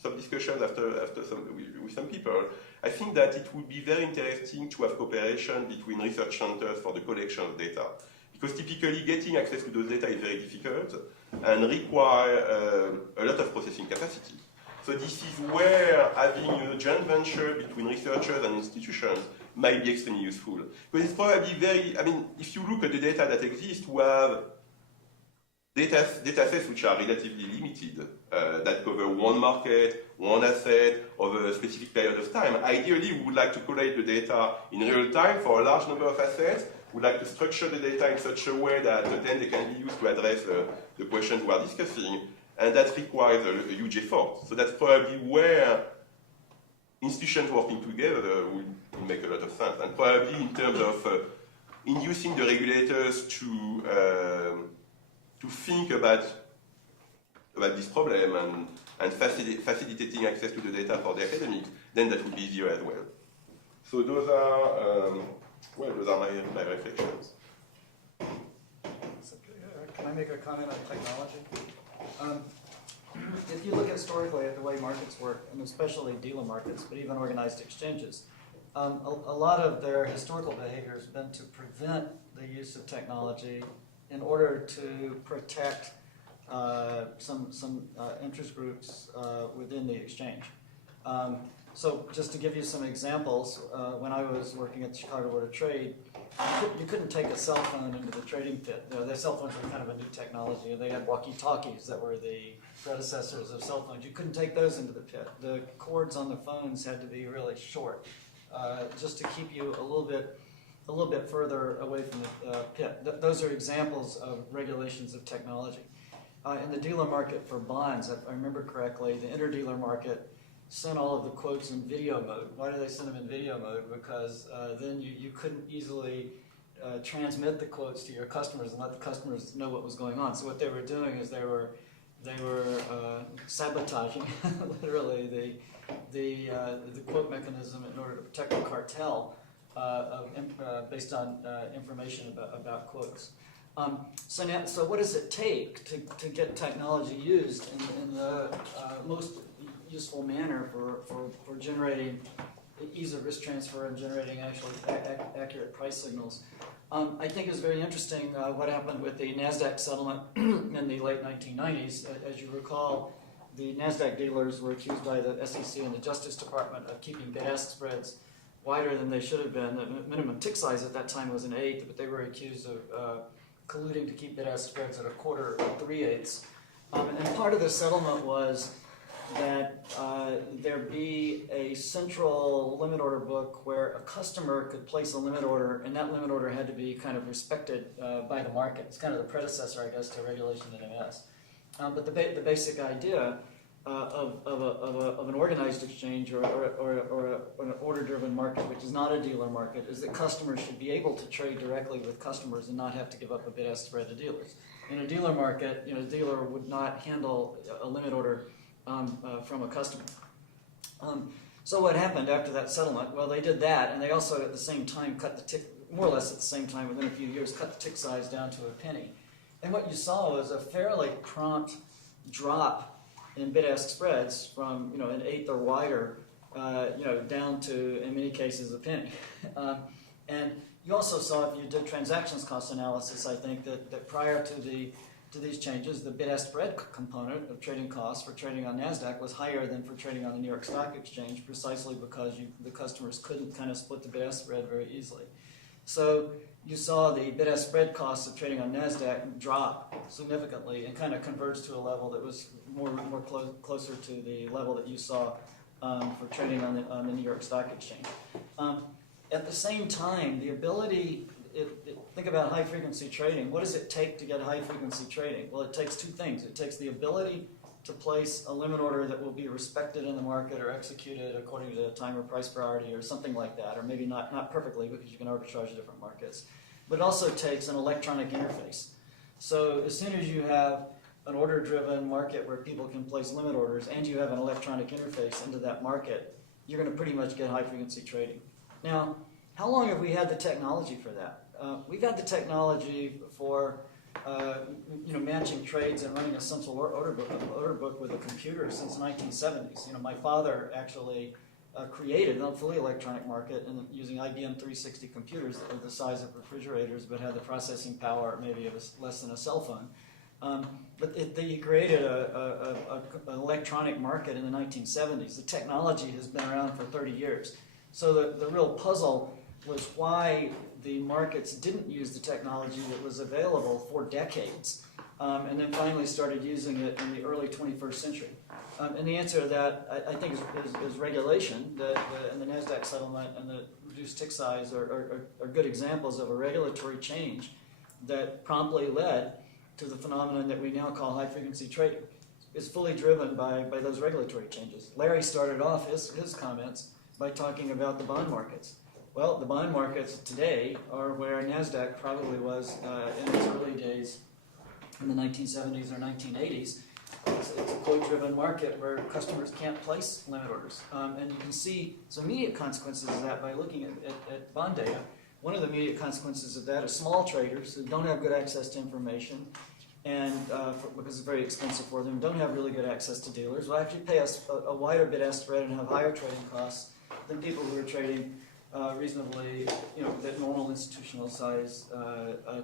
some discussions with some people. I think that it would be very interesting to have cooperation between research centers for the collection of data. Because typically getting access to those data is very difficult and require a lot of processing capacity. So this is where having a joint venture between researchers and institutions might be extremely useful. Because it's probably very, I mean, if you look at the data that exists, we have data sets which are relatively limited, that cover one market, one asset, over a specific period of time. Ideally, we would like to collate the data in real time for a large number of assets. We'd like to structure the data in such a way that then they can be used to address the questions we are discussing. And that requires a huge effort. So that's probably where institutions working together will make a lot of sense. And probably in terms of inducing the regulators to think about this problem and facilitating access to the data for the academics, then that would be easier as well. So those are, those are my reflections. Can I make a comment on technology? If you look historically at the way markets work, and especially dealer markets, but even organized exchanges, a lot of their historical behavior has been to prevent the use of technology in order to protect some interest groups within the exchange. So just to give you some examples, when I was working at the Chicago Board of Trade, you couldn't take a cell phone into the trading pit. Their cell phones were kind of a new technology. They had walkie-talkies that were the predecessors of cell phones. You couldn't take those into the pit. The cords on the phones had to be really short, just to keep you a little bit further away from the pit. Those are examples of regulations of technology. In the dealer market for bonds, if I remember correctly, the interdealer market sent all of the quotes in video mode. Why do they send them in video mode? Because then you couldn't easily transmit the quotes to your customers and let the customers know what was going on. So what they were doing is they were sabotaging literally the quote mechanism in order to protect the cartel based on information about quotes. So what does it take to get technology used in the most useful manner for generating ease of risk transfer and generating actually accurate price signals? I think it's very interesting what happened with the NASDAQ settlement in the late 1990s. As you recall, the NASDAQ dealers were accused by the SEC and the Justice Department of keeping bid-ask spreads wider than they should have been. The minimum tick size at that time was an 1/8, but they were accused of colluding to keep bid-ask spreads at 1/4 or 3/8. And part of the settlement was that there be a central limit order book where a customer could place a limit order, and that limit order had to be kind of respected by the market. It's kind of the predecessor, I guess, to regulation in MS. But the basic idea of an organized exchange or an order-driven market, which is not a dealer market, is that customers should be able to trade directly with customers and not have to give up a bid-ask spread to dealers. In a dealer market, the dealer would not handle a limit order from a customer. So what happened after that settlement? Well, they did that, and they also at the same time cut the tick, more or less at the same time, within a few years, cut the tick size down to a penny. And what you saw was a fairly prompt drop in bid-ask spreads from an 1/8 or wider, down to in many cases a penny. And you also saw, if you did transactions cost analysis, I think that prior to these changes, the bid-ask spread component of trading costs for trading on NASDAQ was higher than for trading on the New York Stock Exchange, precisely because the customers couldn't kind of split the bid-ask spread very easily. So you saw the bid-ask spread costs of trading on NASDAQ drop significantly and kind of converge to a level that was closer to the level that you saw for trading on the New York Stock Exchange. At the same time, the ability, think about high-frequency trading. What does it take to get high-frequency trading? Well, it takes two things. It takes the ability to place a limit order that will be respected in the market or executed according to time or price priority or something like that, or maybe not perfectly because you can arbitrage different markets. But it also takes an electronic interface. So as soon as you have an order-driven market where people can place limit orders and you have an electronic interface into that market, you're going to pretty much get high-frequency trading. Now, how long have we had the technology for that? We've had the technology for matching trades and running a central order book with a computer since the 1970s. My father actually created a fully electronic market using IBM 360 computers that were the size of refrigerators but had the processing power maybe of less than a cell phone. But he created an electronic market in the 1970s. The technology has been around for 30 years. So the real puzzle was why the markets didn't use the technology that was available for decades, and then finally started using it in the early 21st century. And the answer to that, I think, is regulation. And the NASDAQ settlement and the reduced tick size are good examples of a regulatory change that promptly led to the phenomenon that we now call high-frequency trading. It's fully driven by those regulatory changes. Larry started off his comments by talking about the bond markets. Well, the bond markets today are where NASDAQ probably was in its early days in the 1970s or 1980s. It's a quote-driven market where customers can't place limit orders. And you can see some immediate consequences of that by looking at bond data. One of the immediate consequences of that is small traders who don't have good access to information, and because it's very expensive for them, don't have really good access to dealers, will actually pay us a wider bid-ask spread and have higher trading costs than people who are trading reasonably, at normal institutional size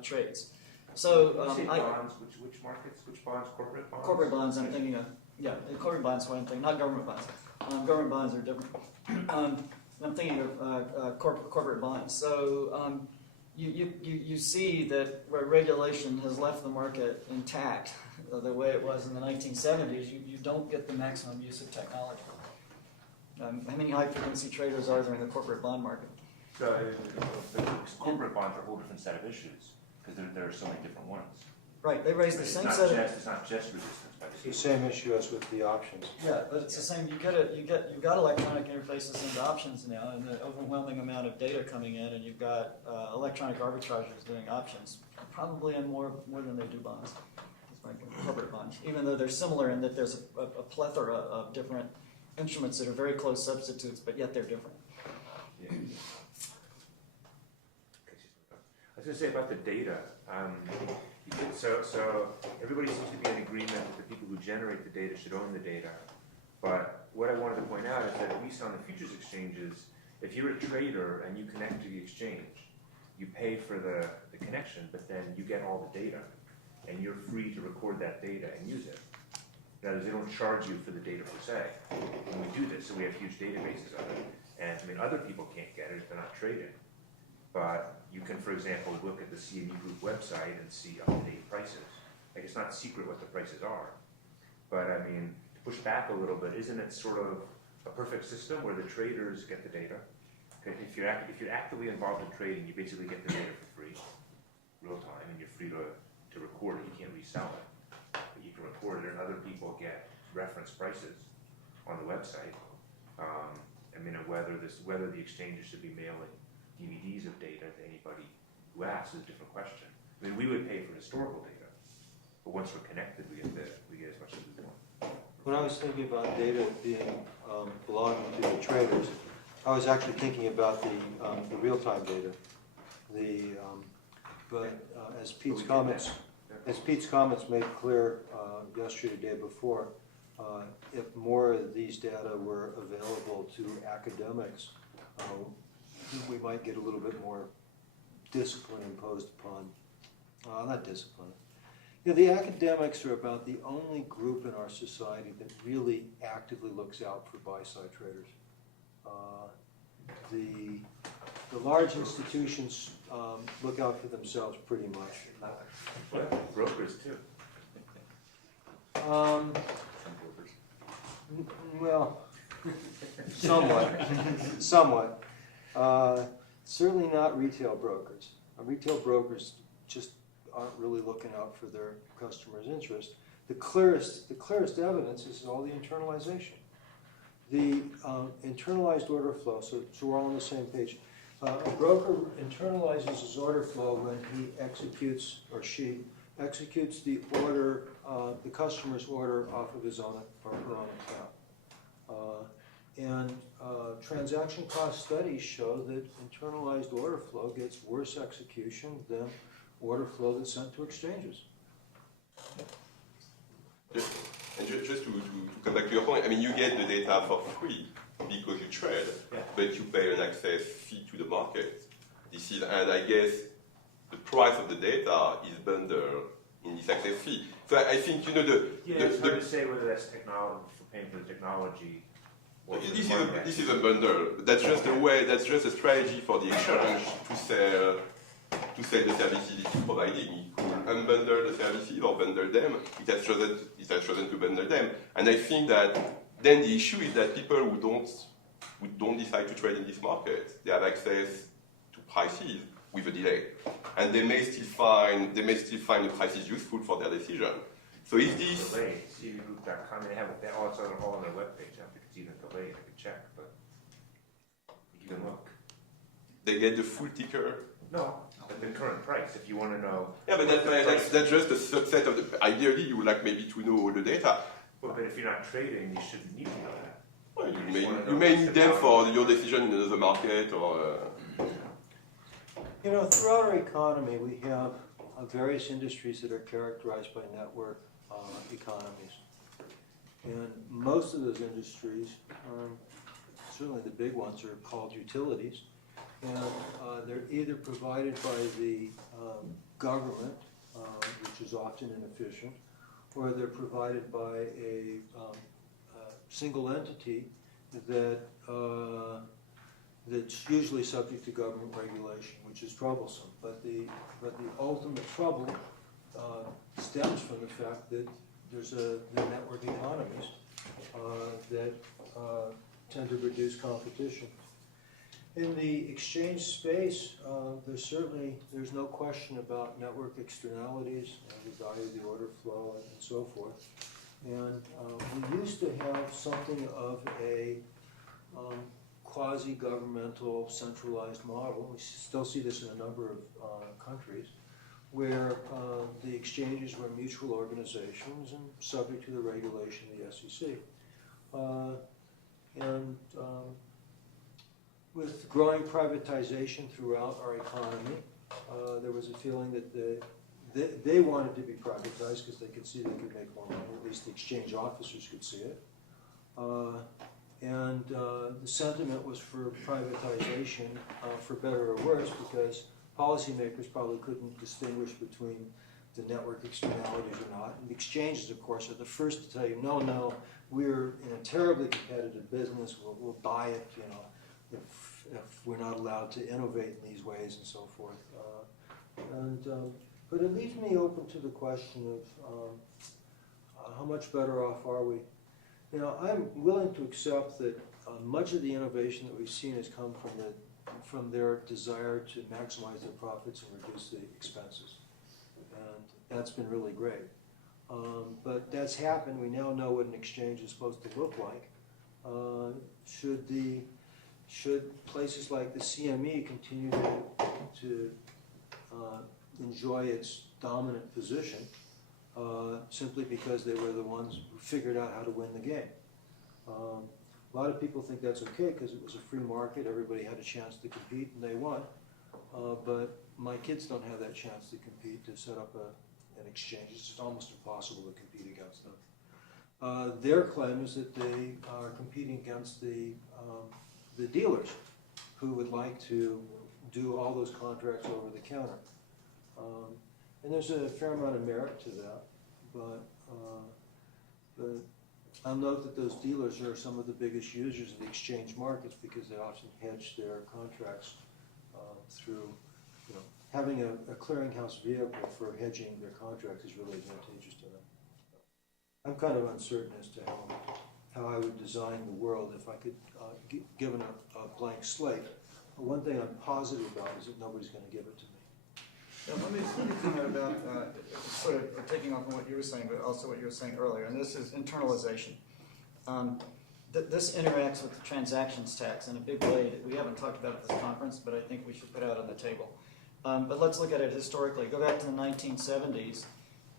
trades. So When you say bonds, which markets, which bonds, corporate bonds? Corporate bonds, I'm thinking of, the corporate bonds is what I'm thinking, not government bonds. Government bonds are different. I'm thinking of corporate bonds. So you see that where regulation has left the market intact, the way it was in the 1970s, you don't get the maximum use of technology. How many high-frequency traders are there in the corporate bond market? So corporate bonds are a whole different set of issues because there are so many different ones. Right, they raise the It's same not set of... It's not just resistance, but It's the same issue as with the options. Yeah, but it's the same. You've got electronic interfaces into options now, and the overwhelming amount of data coming in, and you've got electronic arbitrageurs doing options, probably in more than they do bonds. It's like corporate bonds, even though they're similar in that there's a plethora of different instruments that are very close substitutes, but yet they're different. yeah. I was going to say about the data. So everybody seems to be in agreement that the people who generate the data should own the data. But what I wanted to point out is that at least on the futures exchanges, if you're a trader and you connect to the exchange, you pay for the connection, but then you get all the data, and you're free to record that data and use it. In other words, they don't charge you for the data per se. When we do this, so we have huge databases of it. And I mean, other people can't get it if they're not trading. But you can, for example, look at the CME Group website and see up-to-date prices. Like, it's not secret what the prices are. But I mean, to push back a little bit, isn't it sort of a perfect system where the traders get the data? If you're actively involved in trading, you basically get the data for free, real time, and you're free to record it. You can't resell it, but you can record it, and other people get reference prices on the website. I mean, whether the exchanges should be mailing DVDs of data to anybody who asks is a different question. I mean, we would pay for historical data, but once we're connected, we get as much as we want. When I was thinking about data being belonging to the traders, I was actually thinking about the real-time data. But as Pete's comments made clear yesterday, the day before, if more of these data were available to academics, we might get a little bit more discipline imposed upon, not discipline. The academics are about the only group in our society that really actively looks out for buy-side traders. The large institutions look out for themselves pretty much. But brokers too. Well, somewhat. Certainly not retail brokers. Retail brokers just aren't really looking out for their customers' interest. The clearest evidence is all the internalization. The internalized order flow, so we're all on the same page. A broker internalizes his order flow when he executes, or she executes the order, the customer's order off of his own or her own account. And transaction cost studies show that internalized order flow gets worse execution than order flow that's sent to exchanges. And just to come back to your point, I mean, you get the data for free because you trade, but you pay an access fee to the market. And I guess the price of the data is bundled in this access fee. So I think, you know, It's hard to say whether that's technology, for paying for the technology. Or for the market. This is a bundle. That's just a way. That's just a strategy for the exchange to sell the services it is providing. It could unbundle the services or bundle them. It has chosen to bundle them. And I think that then the issue is that people who don't decide to trade in this market, they have access to prices with a delay, and they may still find the prices useful for their decision. So if this delayed, cdgroup.com, they have it all on their webpage. I don't think it's even delayed. I could check, but you can look. they get the full ticker. No, but the current price. If you want to know. Yeah, but that's just a subset of the. Ideally, you would like maybe to know all the data. But if you're not trading, you shouldn't need to know that. Well, you may need them for your decision in another market or. You know, throughout our economy, we have various industries that are characterized by network economies. And most of those industries, certainly the big ones, are called utilities. And they're either provided by the government, which is often inefficient, or they're provided by a single entity that's usually subject to government regulation, which is troublesome. But the ultimate trouble stems from the fact that the network economies that tend to reduce competition. In the exchange space, there's no question about network externalities, the value of the order flow, and so forth. And we used to have something of a quasi-governmental centralized model. We still see this in a number of countries, where the exchanges were mutual organizations and subject to the regulation of the SEC. With growing privatization throughout our economy, there was a feeling that they wanted to be privatized because they could see they could make more money. At least the exchange officers could see it. The sentiment was for privatization, for better or worse, because policymakers probably couldn't distinguish between the network externalities or not. And the exchanges, of course, are the first to tell you, no, we're in a terribly competitive business. We'll buy it, if we're not allowed to innovate in these ways and so forth. But it leaves me open to the question of how much better off are we? I'm willing to accept that much of the innovation that we've seen has come from their desire to maximize their profits and reduce the expenses. And that's been really great. But that's happened. We now know what an exchange is supposed to look like. Should places like the CME continue to enjoy its dominant position simply because they were the ones who figured out how to win the game? A lot of people think that's okay because it was a free market, everybody had a chance to compete, and they won. But my kids don't have that chance to compete, to set up an exchange. It's just almost impossible to compete against them. Their claim is that they are competing against the dealers who would like to do all those contracts over the counter. And there's a fair amount of merit to that, but I'll note that those dealers are some of the biggest users of the exchange markets because they often hedge their contracts through, having a clearinghouse vehicle for hedging their contracts is really advantageous to them. I'm kind of uncertain as to how I would design the world if I could, given a blank slate. But one thing I'm positive about is that nobody's going to give it to me. Yeah, let me comment about, sort of taking off on what you were saying, but also what you were saying earlier, and this is internalization. This interacts with the transactions tax in a big way that we haven't talked about at this conference, but I think we should put out on the table. But let's look at it historically. Go back to the 1970s,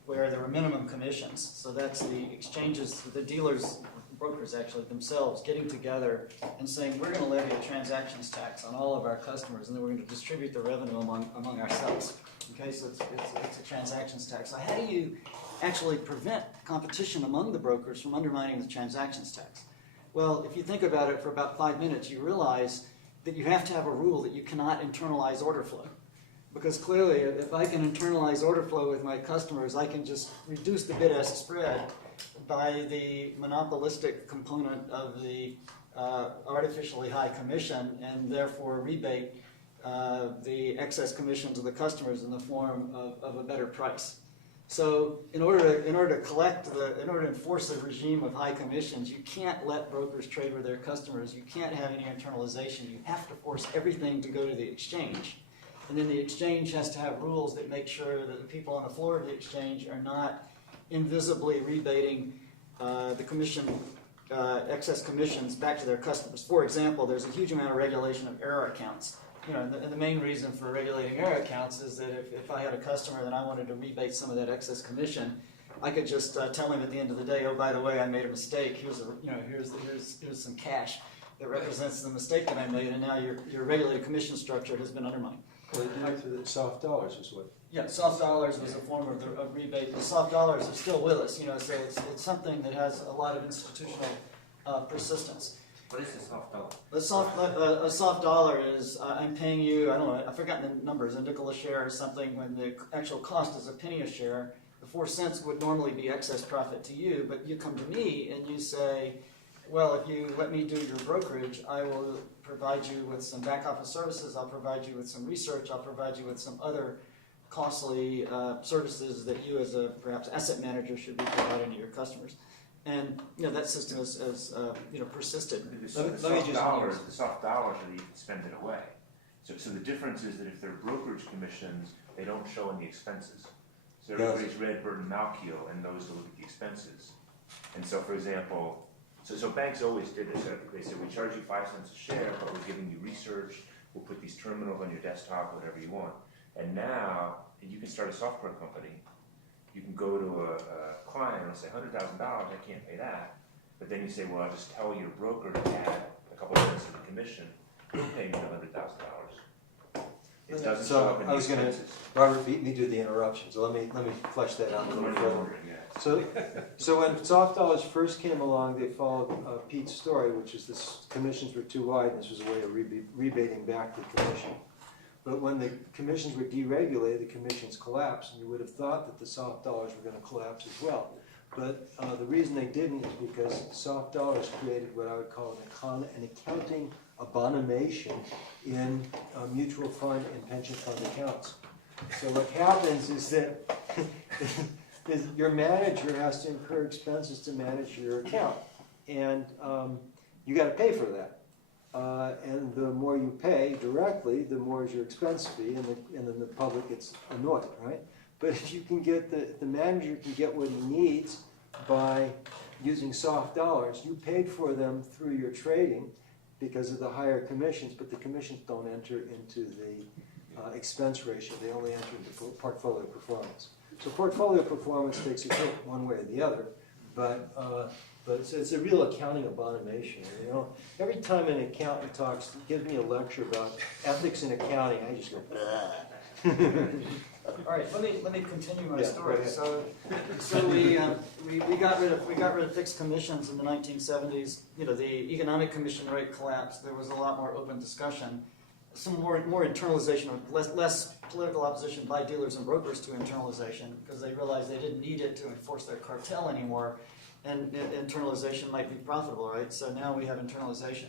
where there were minimum commissions. So that's the exchanges, the dealers, brokers actually themselves, getting together and saying, we're going to levy a transactions tax on all of our customers, and then we're going to distribute the revenue among ourselves. Okay, so it's a transactions tax. So how do you actually prevent competition among the brokers from undermining the transactions tax? Well, if you think about it for about 5 minutes, you realize that you have to have a rule that you cannot internalize order flow. Because clearly, if I can internalize order flow with my customers, I can just reduce the bid-ask spread by the monopolistic component of the artificially high commission, and therefore rebate the excess commission to the customers in the form of a better price. So in order to enforce the regime of high commissions, you can't let brokers trade with their customers. You can't have any internalization. You have to force everything to go to the exchange. And then the exchange has to have rules that make sure that the people on the floor of the exchange are not invisibly rebating the commission, excess commissions back to their customers. For example, there's a huge amount of regulation of error accounts. You know, and the main reason for regulating error accounts is that if I had a customer that I wanted to rebate some of that excess commission, I could just tell him at the end of the day, oh, by the way, I made a mistake. Here's some cash that represents the mistake that I made, and now your regulated commission structure has been undermined. Well, they did it through the soft dollars is what. Yeah, soft dollars was a form of rebate. The soft dollars are still with us, so it's something that has a lot of institutional persistence. What is a soft dollar? A soft dollar is I'm paying you, I don't know, I've forgotten the numbers, a nickel a share or something, when the actual cost is a penny a share. The 4 cents would normally be excess profit to you, but you come to me and you say, well, if you let me do your brokerage, I will provide you with some back office services, I'll provide you with some research, I'll provide you with some other costly services that you as a perhaps asset manager should be providing to your customers. And that system has persisted. The soft dollars are that you can spend it away. So the difference is that if they're brokerage commissions, they don't show in the expenses. So everybody's read Burton Malkiel and knows to look at the expenses. And so, for example, so banks always did this. They said, we charge you 5 cents a share, but we're giving you research. We'll put these terminals on your desktop, whatever you want. And now you can start a software company. You can go to a client and say, $100,000, I can't pay that. But then you say, well, I'll just tell your broker to add a couple of cents to the commission. He'll pay me $100,000. It doesn't show up in the expenses. Robert beat me to the interruption, so let me flesh that out a little further. So when soft dollars first came along, they followed Pete's story, which is this commissions were too wide, and this was a way of rebating back the commission. But when the commissions were deregulated, the commissions collapsed, and you would have thought that the soft dollars were going to collapse as well. But the reason they didn't is because soft dollars created what I would call an accounting abomination in mutual fund and pension fund accounts. So what happens is that your manager has to incur expenses to manage your account, and you got to pay for that. And the more you pay directly, the more is your expense fee, and then the public gets annoyed, right? But if you can get the manager can get what he needs by using soft dollars, you paid for them through your trading because of the higher commissions, but the commissions don't enter into the expense ratio. They only enter into portfolio performance. So portfolio performance takes a hit one way or the other, but it's a real accounting abomination. Every time an accountant gives me a lecture about ethics in accounting, I just go, All right, let me continue my Yeah, story. go ahead. So we got rid of fixed commissions in the 1970s. The economic commission rate collapsed. There was a lot more open discussion, some more internalization, or less political opposition by dealers and brokers to internalization, because they realized they didn't need it to enforce their cartel anymore, and internalization might be profitable, right? So now we have internalization.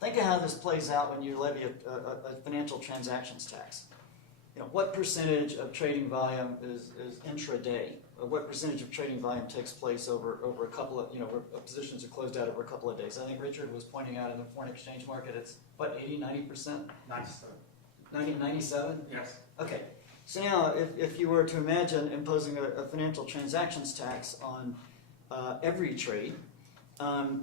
Think of how this plays out when you levy a financial transactions tax. What percentage of trading volume is intraday? What percentage of trading volume takes place over a couple of, where positions are closed out over a couple of days? I think Richard was pointing out in the foreign exchange market, it's what, 80, 90%? 97. 97? Yes. Okay. So now, if you were to imagine imposing a financial transactions tax on every trade,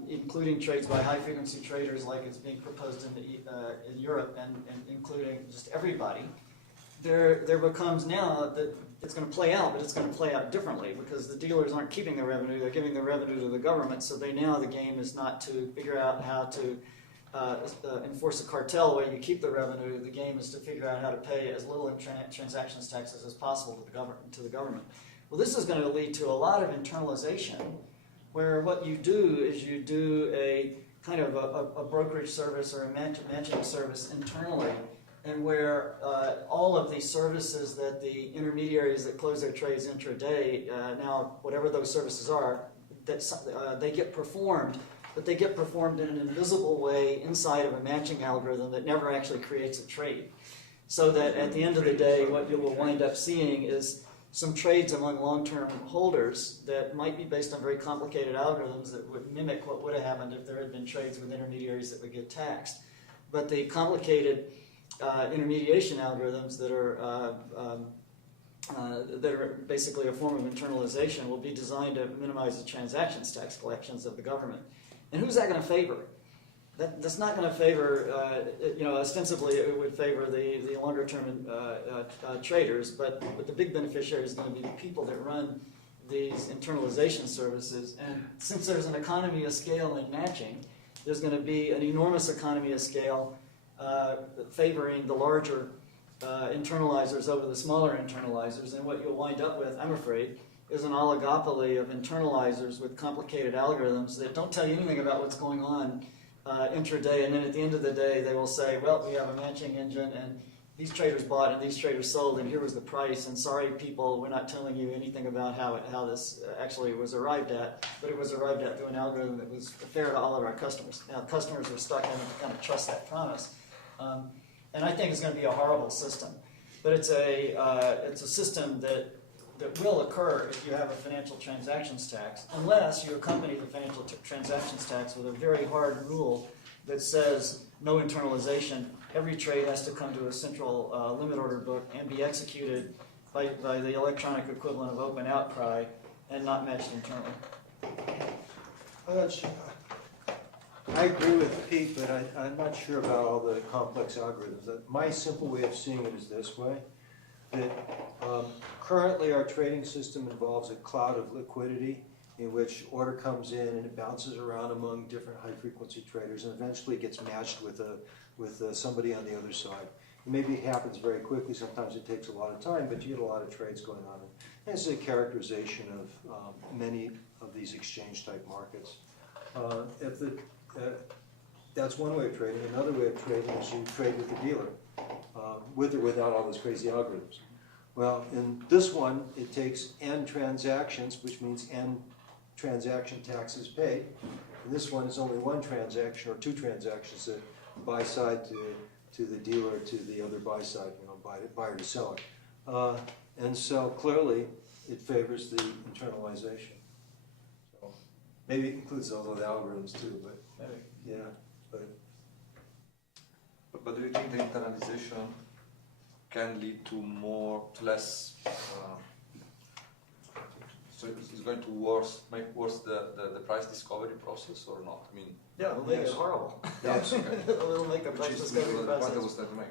including trades by high-frequency traders like it's being proposed in Europe, and including just everybody, there becomes now that it's going to play out, but it's going to play out differently because the dealers aren't keeping the revenue, they're giving the revenue to the government, so the game is not to figure out how to enforce a cartel where you keep the revenue. The game is to figure out how to pay as little in transactions taxes as possible to the government. Well, this is going to lead to a lot of internalization, where what you do is you do a kind of a brokerage service or a matching service internally, and where all of these services that the intermediaries that close their trades intraday, now whatever those services are, that they get performed, but they get performed in an invisible way inside of a matching algorithm that never actually creates a trade. So that at the end of the day, what you will wind up seeing is some trades among long-term holders that might be based on very complicated algorithms that would mimic what would have happened if there had been trades with intermediaries that would get taxed. But the complicated intermediation algorithms that are basically a form of internalization will be designed to minimize the transactions tax collections of the government. And who's that going to favor? That's not going to favor, ostensibly it would favor the longer term traders, but the big beneficiary is going to be the people that run these internalization services. And since there's an economy of scale in matching, there's going to be an enormous economy of scale favoring the larger internalizers over the smaller internalizers. And what you'll wind up with, I'm afraid, is an oligopoly of internalizers with complicated algorithms that don't tell you anything about what's going on intraday, and then at the end of the day they will say, well, we have a matching engine and these traders bought and these traders sold and here was the price, and sorry people, we're not telling you anything about how this actually was arrived at, but it was arrived at through an algorithm that was fair to all of our customers. Now customers are stuck having to kind of trust that promise, and I think it's going to be a horrible system, but it's a system that will occur if you have a financial transactions tax, unless you accompany the financial transactions tax with a very hard rule that says no internalization. Every trade has to come to a central limit order book and be executed by the electronic equivalent of open outcry and not matched internally. I agree with Pete, but I'm not sure about all the complex algorithms. My simple way of seeing it is this way. That currently our trading system involves a cloud of liquidity in which order comes in and it bounces around among different high-frequency traders and eventually gets matched with somebody on the other side. Maybe it happens very quickly, sometimes it takes a lot of time, but you get a lot of trades going on. And this is a characterization of many of these exchange-type markets. That's one way of trading. Another way of trading is you trade with the dealer, with or without all those crazy algorithms. Well, in this one, it takes n transactions, which means n transaction taxes paid. In this one, it's only one transaction or two transactions, the buy side to the dealer to the other buy side, buyer to seller. And so clearly, it favors the internalization. So maybe it includes those other algorithms too, but yeah. But do you think the internalization can lead to less? So it's going to make worse the price discovery process or not? I mean, yeah, it'll make it horrible. Yes, okay. It'll make the price discovery the point I process. was trying to make.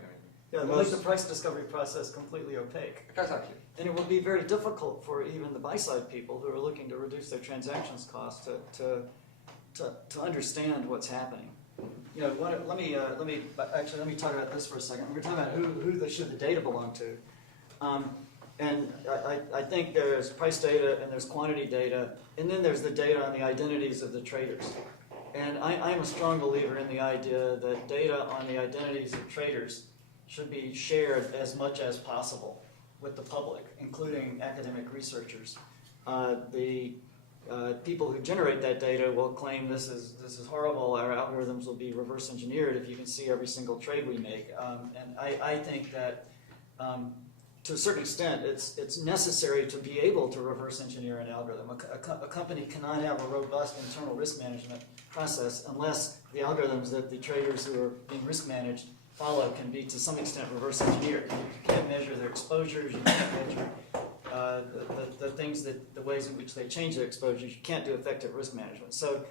It'll make the price discovery process completely opaque. Exactly. And it will be very difficult for even the buy-side people who are looking to reduce their transactions costs to understand what's happening. Let me talk about this for a second. We're talking about who should the data belong to, and I think there's price data and there's quantity data, and then there's the data on the identities of the traders. And I'm a strong believer in the idea that data on the identities of traders should be shared as much as possible with the public, including academic researchers. People who generate that data will claim this is horrible, our algorithms will be reverse engineered if you can see every single trade we make. And I think that to a certain extent it's necessary to be able to reverse engineer an algorithm. A company cannot have a robust internal risk management process unless the algorithms that the traders who are being risk managed follow can be to some extent reverse engineered. You can't measure their exposures, you can't measure the ways in which they change their exposures. You can't do effective risk management. So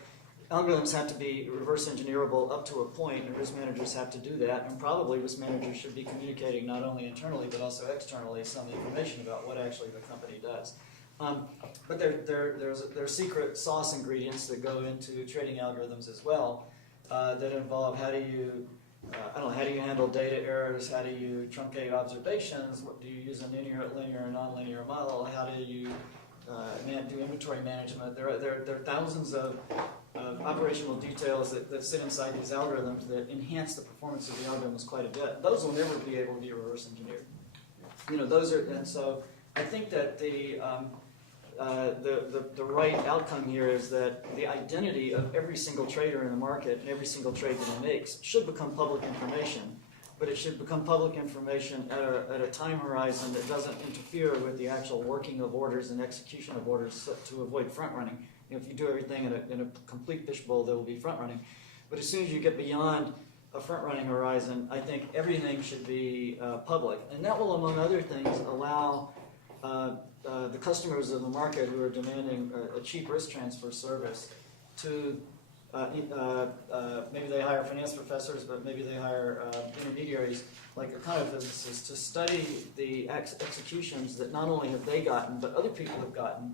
algorithms have to be reverse engineerable up to a point, and risk managers have to do that, and probably risk managers should be communicating not only internally but also externally some information about what actually the company does. But there are secret sauce ingredients that go into trading algorithms as well that involve how do you handle data errors? How do you truncate observations? What do you use a linear or nonlinear model? How do you do inventory management. There are thousands of operational details that sit inside these algorithms that enhance the performance of the algorithms quite a bit. Those will never be able to be reverse engineered. And so I think that the right outcome here is that the identity of every single trader in the market and every single trade that he makes should become public information, but it should become public information at a time horizon that doesn't interfere with the actual working of orders and execution of orders to avoid front running. If you do everything in a complete fishbowl, there will be front running. But as soon as you get beyond a front running horizon, I think everything should be public. And that will, among other things, allow the customers of the market who are demanding a cheap risk transfer service to maybe they hire finance professors, but maybe they hire intermediaries like econophysicists to study the executions that not only have they gotten, but other people have gotten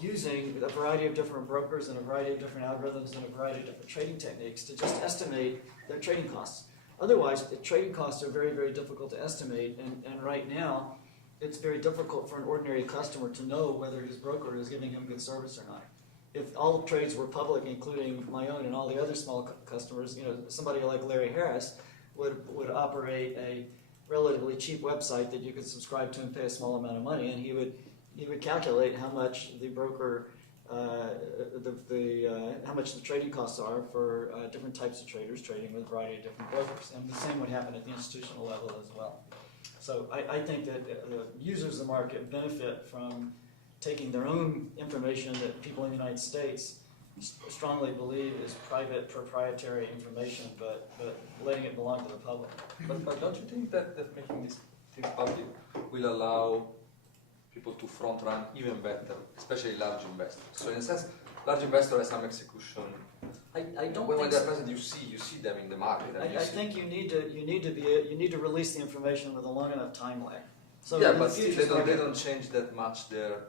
using a variety of different brokers and a variety of different algorithms and a variety of different trading techniques to just estimate their trading costs. Otherwise, the trading costs are very, very difficult to estimate, and right now, it's very difficult for an ordinary customer to know whether his broker is giving him good service or not. If all trades were public, including my own and all the other small customers, somebody like Larry Harris would operate a relatively cheap website that you could subscribe to and pay a small amount of money, and he would calculate how much the broker, how much the trading costs are for different types of traders trading with a variety of different brokers, and the same would happen at the institutional level as well. So I think that the users of the market benefit from taking their own information that people in the United States strongly believe is private, proprietary information, but letting it belong to the public. But don't you think that making these things public will allow people to front run even better, especially large investors? So in a sense, large investor has some execution. I don't when think they're so. present, you see them in the market. And I think you need to release the information with a long enough time lag. So yeah, in but the still future, they don't change that much their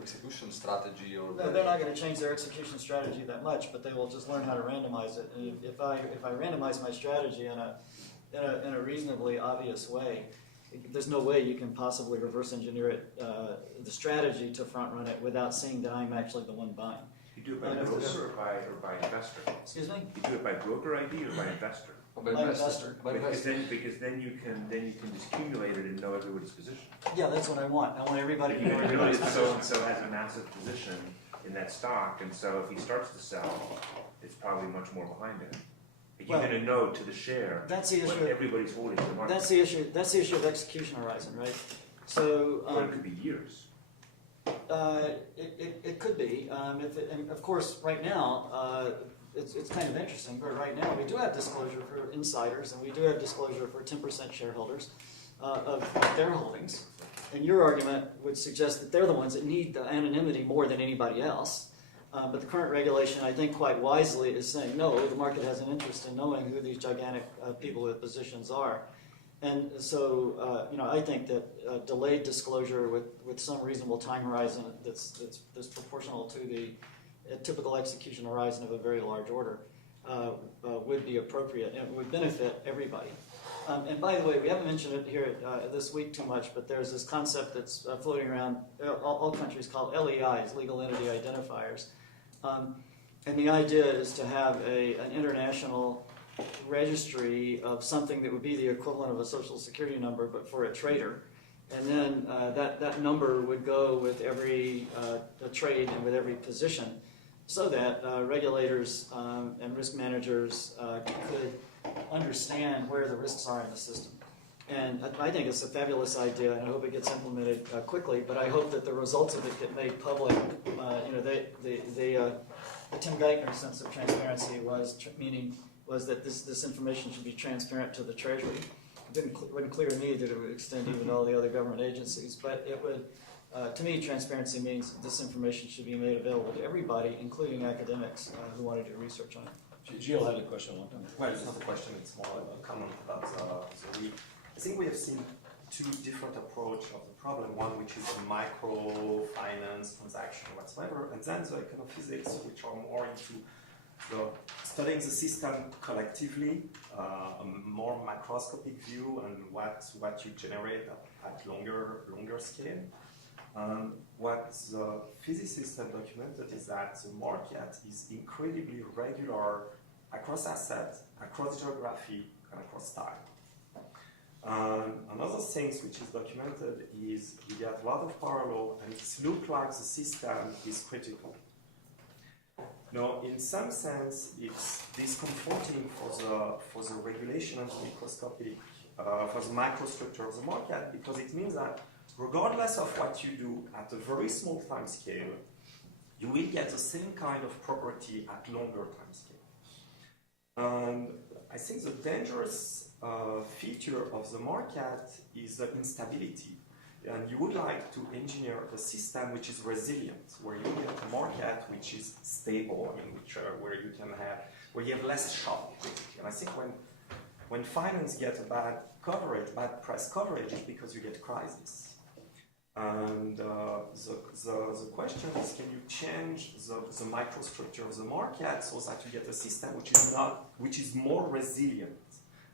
execution strategy or. No, they're not going to change their execution strategy that much, but they will just learn how to randomize it. And if I randomize my strategy in a reasonably obvious way, there's no way you can possibly reverse engineer it, the strategy to front run it without saying that I'm actually the one buying. You do it by broker or by investor? Excuse me? You do it by broker ID or by investor? By investor. Because then you can just accumulate it and know everybody's position. Yeah, that's what I want. I want everybody to know Everybody everybody's position. so has a massive position in that stock, and so if he starts to sell, it's probably much more behind it. You're going to know to the share That's the what issue. everybody's holding in the market. That's the issue. That's the issue of execution horizon, right? So Or it could be years. it could be. And of course, right now, it's kind of interesting, but right now we do have disclosure for insiders, and we do have disclosure for 10% shareholders of their holdings. And your argument would suggest that they're the ones that need the anonymity more than anybody else. But the current regulation, I think quite wisely, is saying, no, the market has an interest in knowing who these gigantic people with positions are. And so, I think that delayed disclosure with some reasonable time horizon that's proportional to the typical execution horizon of a very large order would be appropriate, and it would benefit everybody. And by the way, we haven't mentioned it here this week too much, but there's this concept that's floating around all countries called LEIs, legal entity identifiers. And the idea is to have an international registry of something that would be the equivalent of a social security number, but for a trader. And then that number would go with every trade and with every position, so that regulators and risk managers could understand where the risks are in the system. And I think it's a fabulous idea, and I hope it gets implemented quickly, but I hope that the results of it get made public. The Tim Geithner sense of transparency was that this information should be transparent to the Treasury. It wasn't clear to me that it would extend even to all the other government agencies, but it would. To me, transparency means this information should be made available to everybody, including academics who want to do research on it. Gilles had a question. Well, it's not a question, it's more a comment about I think we have seen two different approaches of the problem. One which is microfinance, transaction, whatsoever, and then the econophysics, which are more into studying the system collectively, a more macroscopic view, and what you generate at longer scale. What the physicists have documented is that the market is incredibly regular across assets, across geography, and across time. Another thing which is documented is you get a lot of parallel, and it looks like the system is critical. Now, in some sense, it's discomforting for the regulation and the microscopic, for the microstructure of the market, because it means that regardless of what you do at a very small time scale, you will get the same kind of property at longer time scale. And I think the dangerous feature of the market is the instability. And you would like to engineer a system which is resilient, where you get a market which is stable, where you have less shock. And I think when finance gets a bad press coverage, it's because you get crisis. And the question is, can you change the microstructure of the market so that you get a system which is more resilient?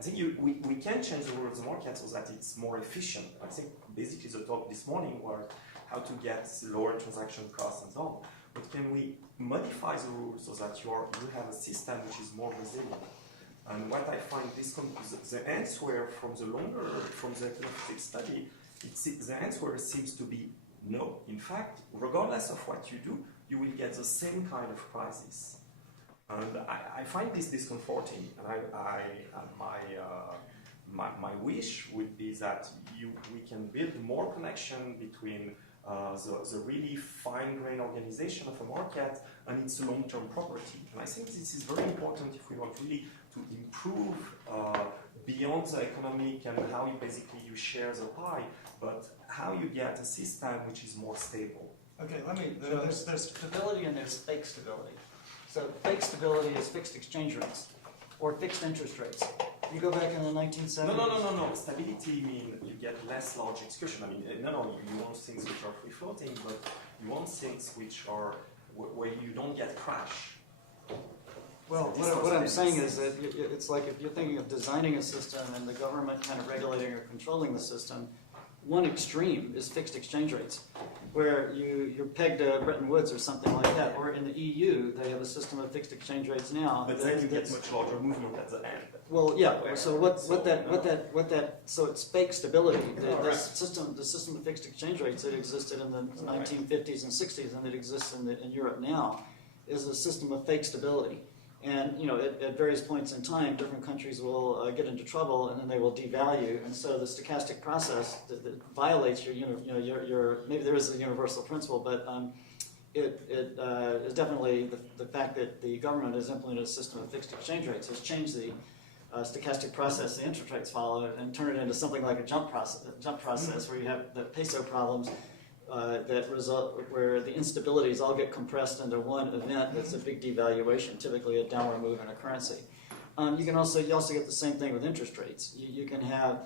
I think we can change the rules of the market so that it's more efficient. I think basically the talk this morning was how to get lower transaction costs and so on. But can we modify the rules so that you have a system which is more resilient? And what I find the answer from the economic study, the answer seems to be no. In fact, regardless of what you do, you will get the same kind of crisis. And I find this discomforting, and my wish would be that we can build more connection between the really fine-grained organization of a market and its long-term property. And I think this is very important if we want really to improve beyond the economic and how you share the pie, but how you get a system which is more stable. Okay, there's stability and there's fake stability. So fake stability is fixed exchange rates or fixed interest rates. You go back in the 1970s. No. Stability means you get less large execution. I mean, not only you want things which are free floating, but you want things which are where you don't get crash. Well, what I'm saying is that it's like if you're thinking of designing a system and the government kind of regulating or controlling the system, one extreme is fixed exchange rates, where you're pegged to Bretton Woods or something like that. Or in the EU, they have a system of fixed exchange rates now. But then you get much larger movement at the end. Well, yeah. So so it's fake stability. The system of fixed exchange rates that existed in the 1950s and 60s and that exists in Europe now is a system of fake stability. And at various points in time, different countries will get into trouble, and then they will devalue. And so the stochastic process that violates your maybe there is a universal principle, but it is definitely the fact that the government has implemented a system of fixed exchange rates has changed the stochastic process the interest rates follow and turned it into something like a jump process where you have the peso problems. That result where the instabilities all get compressed into one event that's a big devaluation, typically a downward move in a currency. You also get the same thing with interest rates. You can have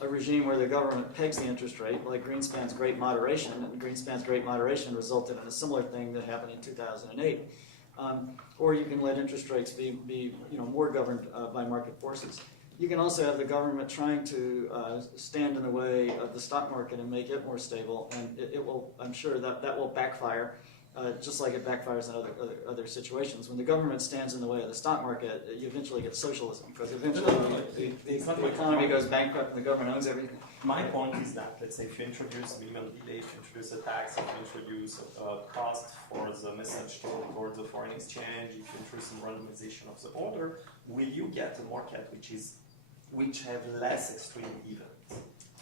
a regime where the government pegs the interest rate, like Greenspan's Great Moderation, and Greenspan's Great Moderation resulted in a similar thing that happened in 2008. Or you can let interest rates be more governed by market forces. You can also have the government trying to stand in the way of the stock market and make it more stable, and it will. I'm sure that will backfire, just like it backfires in other situations. When the government stands in the way of the stock market, you eventually get socialism, because eventually the economy goes bankrupt and the government owns everything. My point is that, let's say, if you introduce minimum delay, if you introduce a tax, if you introduce a cost for the message to record the foreign exchange, if you introduce some randomization of the order, will you get a market which have less extreme events?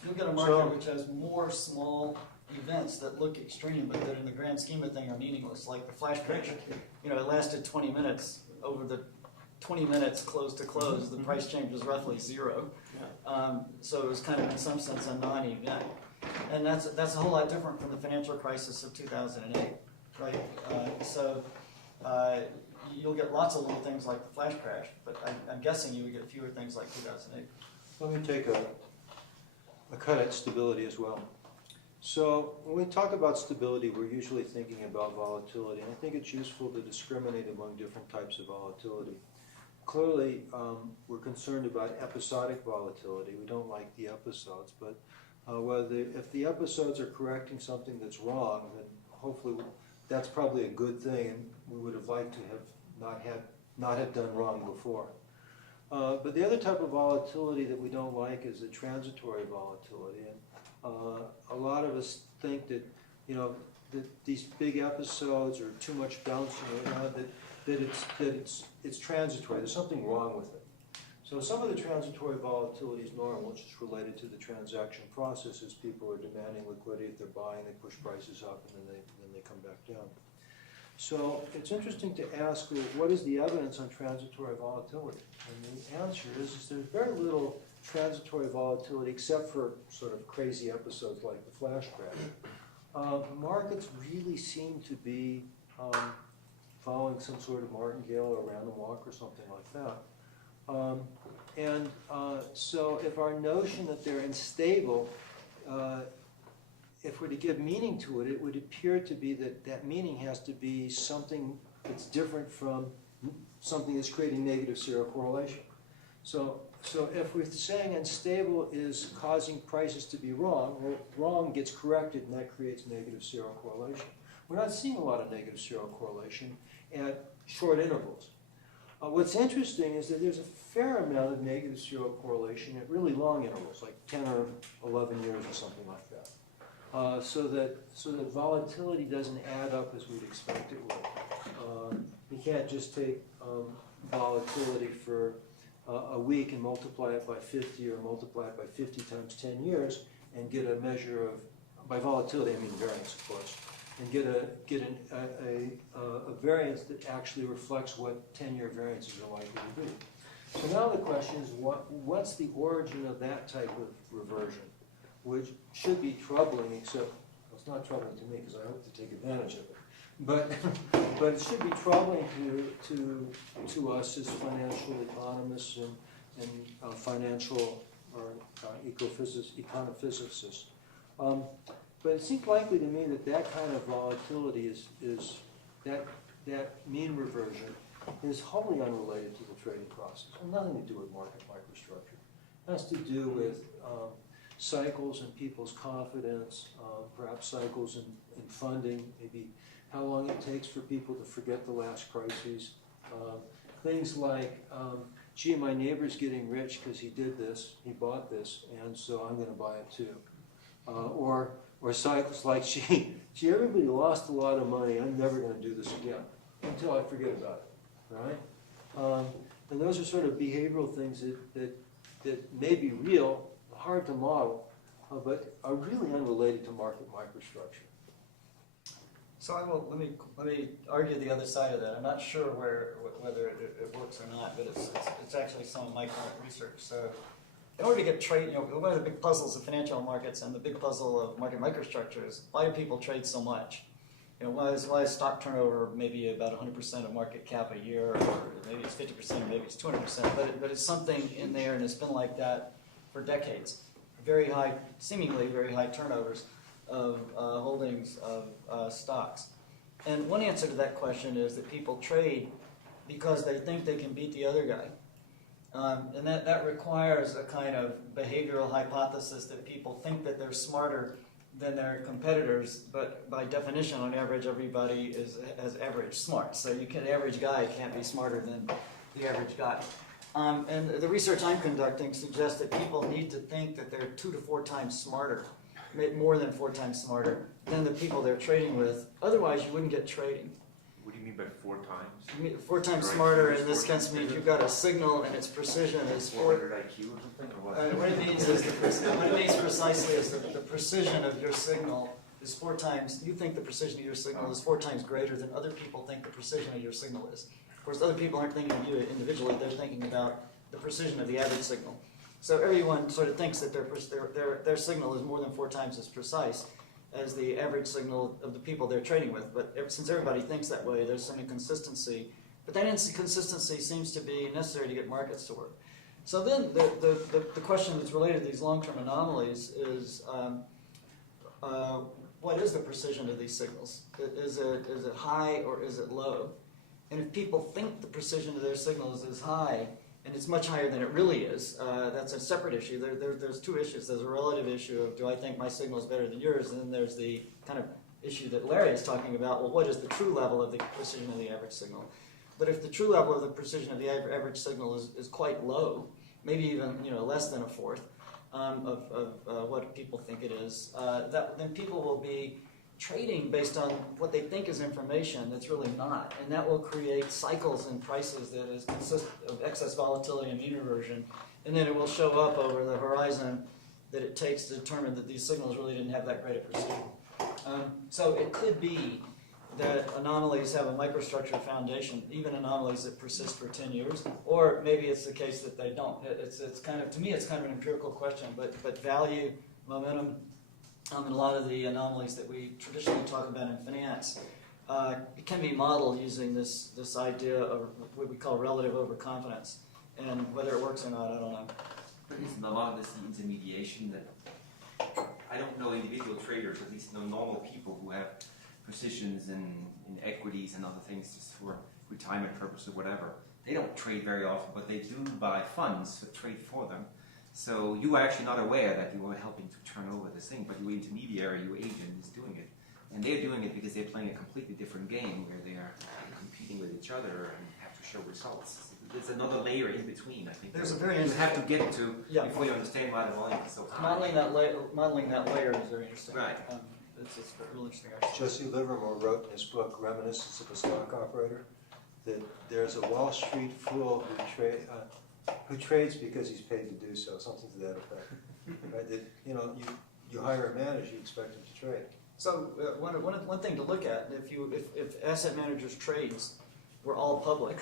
You'll get a market which has more small events that look extreme, but that in the grand scheme of things are meaningless, like the flash crash. It lasted 20 minutes. Over the 20 minutes close to close, the price change was roughly zero. So it was kind of, in some sense, a non-event. And that's a whole lot different from the financial crisis of 2008, right? You'll get lots of little things like the flash crash, but I'm guessing you would get fewer things like 2008. Let me take a cut at stability as well. So when we talk about stability, we're usually thinking about volatility, and I think it's useful to discriminate among different types of volatility. Clearly, we're concerned about episodic volatility. We don't like the episodes, but If the episodes are correcting something that's wrong, then hopefully that's probably a good thing, and we would have liked to have not have done wrong before. But the other type of volatility that we don't like is the transitory volatility. And a lot of us think that, that these big episodes or too much bouncing around, that it's transitory. There's something wrong with it. So some of the transitory volatility is normal, which is related to the transaction processes. People are demanding liquidity. If they're buying, they push prices up, and then they come back down. So it's interesting to ask, what is the evidence on transitory volatility? And the answer is there's very little transitory volatility except for sort of crazy episodes like the flash crash. Markets really seem to be following some sort of martingale or random walk or something like that. So if our notion that they're unstable, if we're to give meaning to it, it would appear to be that meaning has to be something that's different from something that's creating negative serial correlation. So if we're saying unstable is causing prices to be wrong, well, wrong gets corrected and that creates negative serial correlation. We're not seeing a lot of negative serial correlation at short intervals. What's interesting is that there's a fair amount of negative serial correlation at really long intervals, like 10 or 11 years or something like that. So that volatility doesn't add up as we'd expect it would. You can't just take volatility for a week and multiply it by 50 or multiply it by 50 times 10 years and get a measure of, by volatility I mean variance of course, and get a variance that actually reflects what 10-year variances are likely to be. So now the question is, what's the origin of that type of reversion, which should be troubling, except well, it's not troubling to me because I hope to take advantage of it. But it should be troubling to us as financial economists and financial or econophysicists. But it seems likely to me that kind of volatility is that mean reversion is wholly unrelated to the trading process. It has nothing to do with market microstructure. It has to do with cycles in people's confidence, perhaps cycles in funding, maybe how long it takes for people to forget the last crises. Things like, gee, my neighbor's getting rich because he did this, he bought this, and so I'm going to buy it too. Or cycles like, gee, everybody lost a lot of money, I'm never going to do this again until I forget about it, right? And those are sort of behavioral things that may be real, hard to model, but are really unrelated to market microstructure. So let me argue the other side of that. I'm not sure whether it works or not, but it's actually some of my current research. So in order to get trade, one of the big puzzles of financial markets and the big puzzle of market microstructure is why do people trade so much? Why is stock turnover maybe about 100% of market cap a year, or maybe it's 50%, or maybe it's 200%, but it's something in there, and it's been like that for decades. Very high, seemingly very high turnovers of holdings of stocks. And one answer to that question is that people trade because they think they can beat the other guy. And that requires a kind of behavioral hypothesis that people think that they're smarter than their competitors, but by definition, on average, everybody is average smart. So the average guy can't be smarter than the average guy. And the research I'm conducting suggests that people need to think that they're 2 to 4 times smarter, more than 4 times smarter than the people they're trading with. Otherwise, you wouldn't get trading. What do you mean by 4 times? 4 times Right, smarter in so this 4 sense means you've got a signal and its precision is 400 IQ or something, or what? what it means is what it means precisely is that the precision of your signal is 4 times. You think the precision of your signal is 4 times greater than other people think the precision of your signal is. Of course, other people aren't thinking of you individually; they're thinking about the precision of the average signal. So everyone sort of thinks that their signal is more than 4 times as precise as the average signal of the people they're trading with. But since everybody thinks that way, there's some inconsistency. But that inconsistency seems to be necessary to get markets to work. So then the question that's related to these long-term anomalies is, what is the precision of these signals? Is it high or is it low? And if people think the precision of their signals is high, and it's much higher than it really is, that's a separate issue. There's two issues. There's a relative issue of, do I think my signal is better than yours? And then there's the kind of issue that Larry is talking about, well, what is the true level of the precision of the average signal? But if the true level of the precision of the average signal is quite low, maybe even less than a fourth of what people think it is, then people will be trading based on what they think is information that's really not, and that will create cycles in prices that is consist of excess volatility and mean reversion, and then it will show up over the horizon that it takes to determine that these signals really didn't have that great a precision. So it could be that anomalies have a microstructure foundation, even anomalies that persist for 10 years, or maybe it's the case that they don't. It's kind of, to me, it's kind of an empirical question, but value, momentum, and a lot of the anomalies that we traditionally talk about in finance, it can be modeled using this idea of what we call relative overconfidence, and whether it works or not, I don't know. But isn't a lot of this intermediation that I don't know individual traders, at least no normal people who have positions in equities and other things just for retirement purpose or whatever. They don't trade very often, but they do buy funds that trade for them. So you are actually not aware that you are helping to turn over this thing, but your intermediary, your agent is doing it. And they're doing it because they're playing a completely different game where they are competing with each other and have to show results. There's another layer in between, I think. There's a very you have to get to before you understand why the volume is so high. Modeling that layer is very interesting. Right. It's a real interesting. Jesse Livermore wrote in his book Reminiscence of a Stock Operator that there's a Wall Street fool who trades because he's paid to do so, something to that effect. Right? That, you hire a manager, you expect him to trade. So one thing to look at, if asset managers' trades were all public,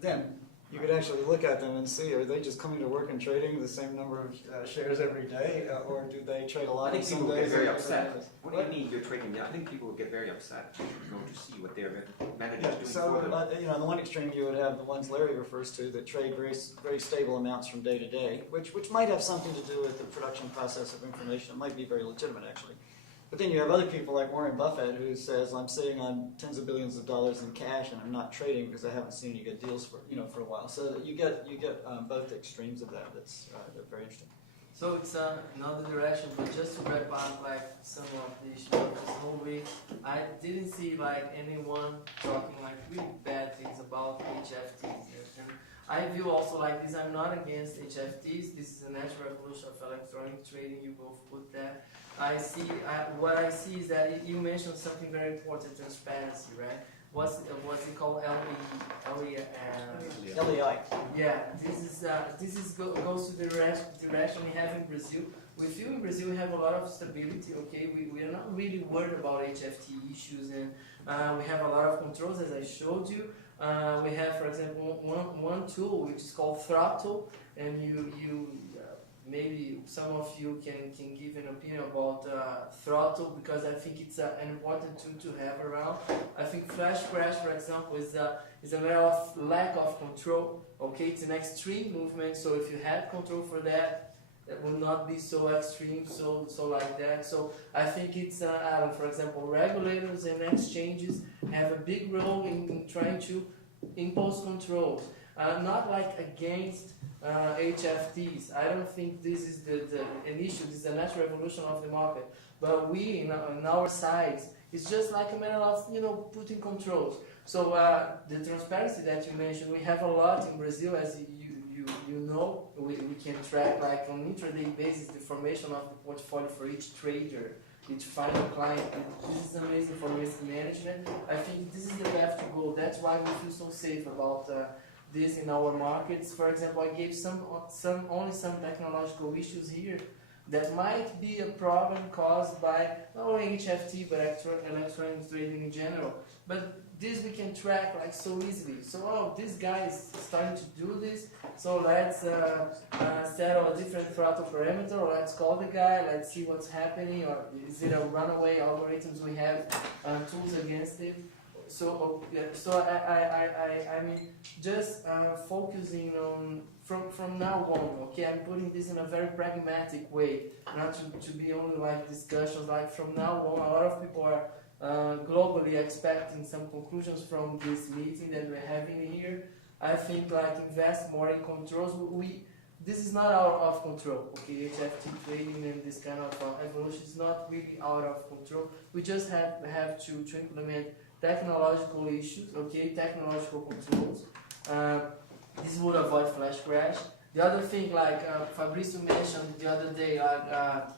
then you could actually look at them and see, are they just coming to work and trading the same number of shares every day, or do they trade a lot? I think people some get days very and upset. others? What do you mean you're trading? I think people will get very upset going to see what their manager's doing So, for them. on the one extreme, you would have the ones Larry refers to that trade very stable amounts from day to day, which might have something to do with the production process of information. It might be very legitimate, actually. But then you have other people like Warren Buffett who says, I'm sitting on tens of billions of dollars in cash and I'm not trading because I haven't seen any good deals for a while. So you get both extremes of that. That's very interesting. So it's another direction, but just to wrap up like some of the issues of this whole week, I didn't see like anyone talking like really bad things about HFTs. And I view also like this, I'm not against HFTs. This is a natural evolution of electronic trading. You both put that. What I see is that you mentioned something very important, transparency, right? What's it called? LEI. Yeah, this goes to the direction we have in Brazil. We feel in Brazil we have a lot of stability. Okay, we are not really worried about HFT issues, and we have a lot of controls, as I showed you. We have, for example, one tool which is called Throttle, and you maybe some of you can give an opinion about Throttle, because I think it's an important tool to have around. I think flash crash, for example, is a matter of lack of control. Okay, it's an extreme movement, so if you had control for that, that will not be so extreme, so like that. So I think it's, for example, regulators and exchanges have a big role in trying to impose controls. Not like against HFTs. I don't think this is an issue. This is a natural evolution of the market. But we, in our sides, it's just like a matter of putting controls. So the transparency that you mentioned, we have a lot in Brazil, as you know. We can track like on intraday basis the formation of the portfolio for each trader, each final client. This is amazing for risk management. I think this is the path to go. That's why we feel so safe about this in our markets. For example, I gave only some technological issues here that might be a problem caused by not only HFT but electronic trading in general. But this we can track like so easily. So this guy is starting to do this. So let's settle a different throttle parameter, or let's call the guy. Let's see what's happening. Or is it a runaway algorithms? We have tools against it. So I mean, just focusing on from now on. Okay, I'm putting this in a very pragmatic way, not to be only like discussions. Like from now on, a lot of people are globally expecting some conclusions from this meeting that we're having here. I think like invest more in controls. This is not out of control, okay? HFT trading and this kind of evolution is not really out of control. We just have to implement technological issues, okay? Technological controls. This would avoid flash crash. The other thing, like Fabrizio mentioned the other day, like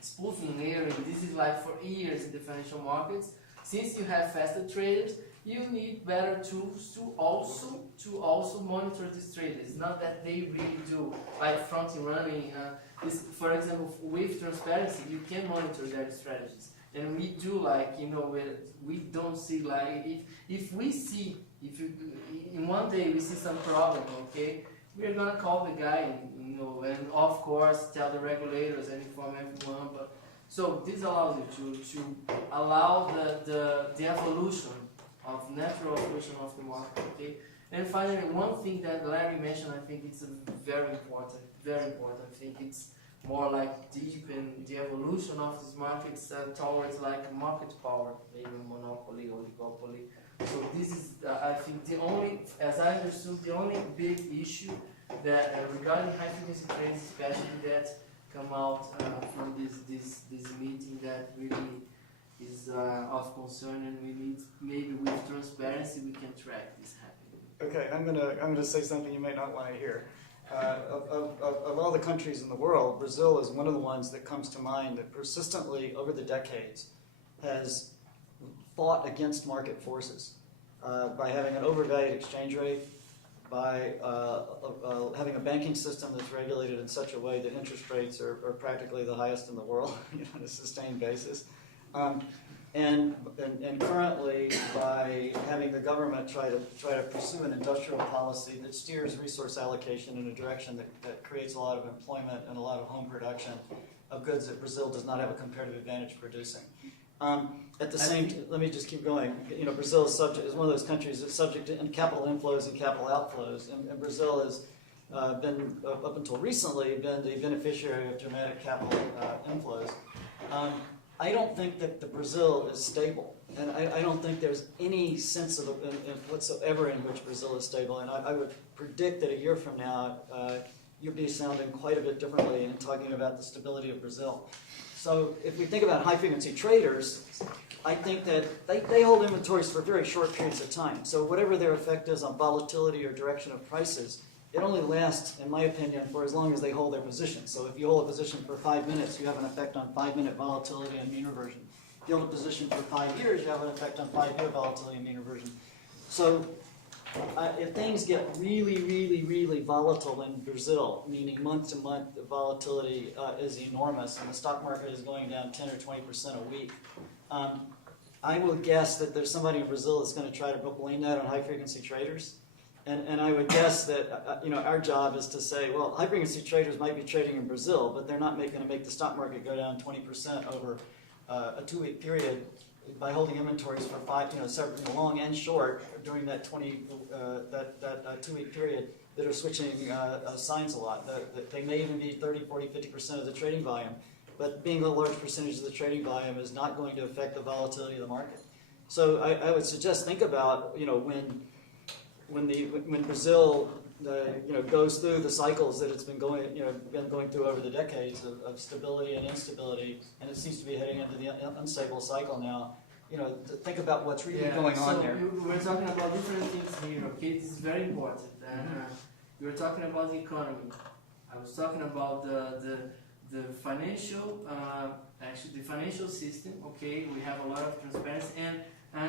spoofing, layering. This is like for years in the financial markets. Since you have faster traders, you need better tools to also monitor these traders. It's not that they really do, like front running. For example, with transparency, you can monitor their strategies. And we do, like, you know, we don't see, like, if in one day we see some problem, okay, we're gonna call the guy, and, you know, and of course tell the regulators and inform everyone. But so this allows you to allow the evolution of natural evolution of the market, okay? And finally, one thing that Larry mentioned, I think it's very important, very important. I think it's more like deep in the evolution of these markets towards like market power, maybe monopoly, oligopoly. So this is, I think, the only, as I understood, the only big issue that regarding high frequency trades, especially that come out from this meeting that really is of concern, and we need, maybe with transparency we can track this happening. Okay, I'm gonna say something you may not want to hear. Of all the countries in the world, Brazil is one of the ones that comes to mind that persistently over the decades has fought against market forces by having an overvalued exchange rate, by having a banking system that's regulated in such a way that interest rates are practically the highest in the world, you know, on a sustained basis. And currently, by having the government try to pursue an industrial policy that steers resource allocation in a direction that creates a lot of employment and a lot of home production of goods that Brazil does not have a comparative advantage producing. At the same time, let me just keep going. You know, Brazil is one of those countries that's subject to capital inflows and capital outflows, and Brazil has been, up until recently, been the beneficiary of dramatic capital inflows. I don't think that the Brazil is stable, and I don't think there's any sense of whatsoever in which Brazil is stable. And I would predict that a year from now, you'll be sounding quite a bit differently in talking about the stability of Brazil. So if we think about high-frequency traders, I think that they hold inventories for very short periods of time. So whatever their effect is on volatility or direction of prices, it only lasts, in my opinion, for as long as they hold their position. So if you hold a position for 5 minutes, you have an effect on 5-minute volatility and mean reversion. If you hold a position for 5 years, you have an effect on 5-year volatility and mean reversion. So if things get really, really, really volatile in Brazil, meaning month-to-month the volatility is enormous and the stock market is going down 10 or 20% a week, I will guess that there's somebody in Brazil that's going to try to blame that on high-frequency traders. And I would guess that our job is to say, well, high-frequency traders might be trading in Brazil, but they're not going to make the stock market go down 20% over a 2-week period by holding inventories for long and short during that 2-week period that are switching signs a lot. They may even be 30, 40, 50% of the trading volume, but being a large percentage of the trading volume is not going to affect the volatility of the market. So I would suggest think about when Brazil goes through the cycles that it's been going through over the decades of stability and instability, and it seems to be heading into the unstable cycle now. Think about what's really going on there. We're talking about different things here. Okay, this is very important. We were talking about the economy. I was talking about the financial, the financial system. Okay, we have a lot of transparency and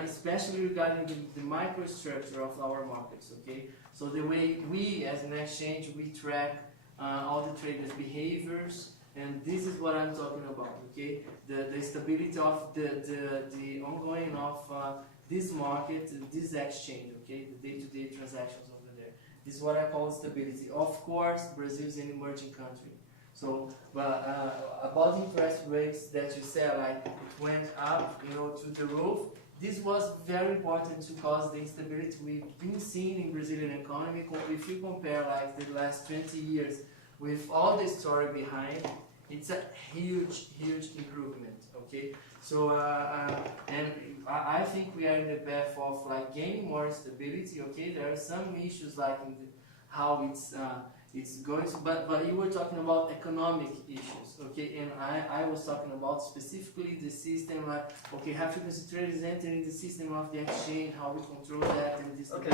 especially regarding the microstructure of our markets, okay? So the way we, as an exchange, we track all the traders' behaviors, and this is what I'm talking about, okay? The stability of the ongoing of this market, this exchange, okay? The day-to-day transactions over there. This is what I call stability. Of course, Brazil is an emerging country. So, about interest rates that you said, like it went up, to the roof. This was very important to cause the instability we've been seeing in Brazilian economy. If you compare like the last 20 years with all the story behind, it's a huge, huge improvement, okay? So and I think we are in the path of like gaining more stability. Okay, there are some issues like in how it's going, but you were talking about economic issues, okay, and I was talking about specifically the system, like, okay, high frequency traders entering the system of the exchange, how we control that, and this. Okay,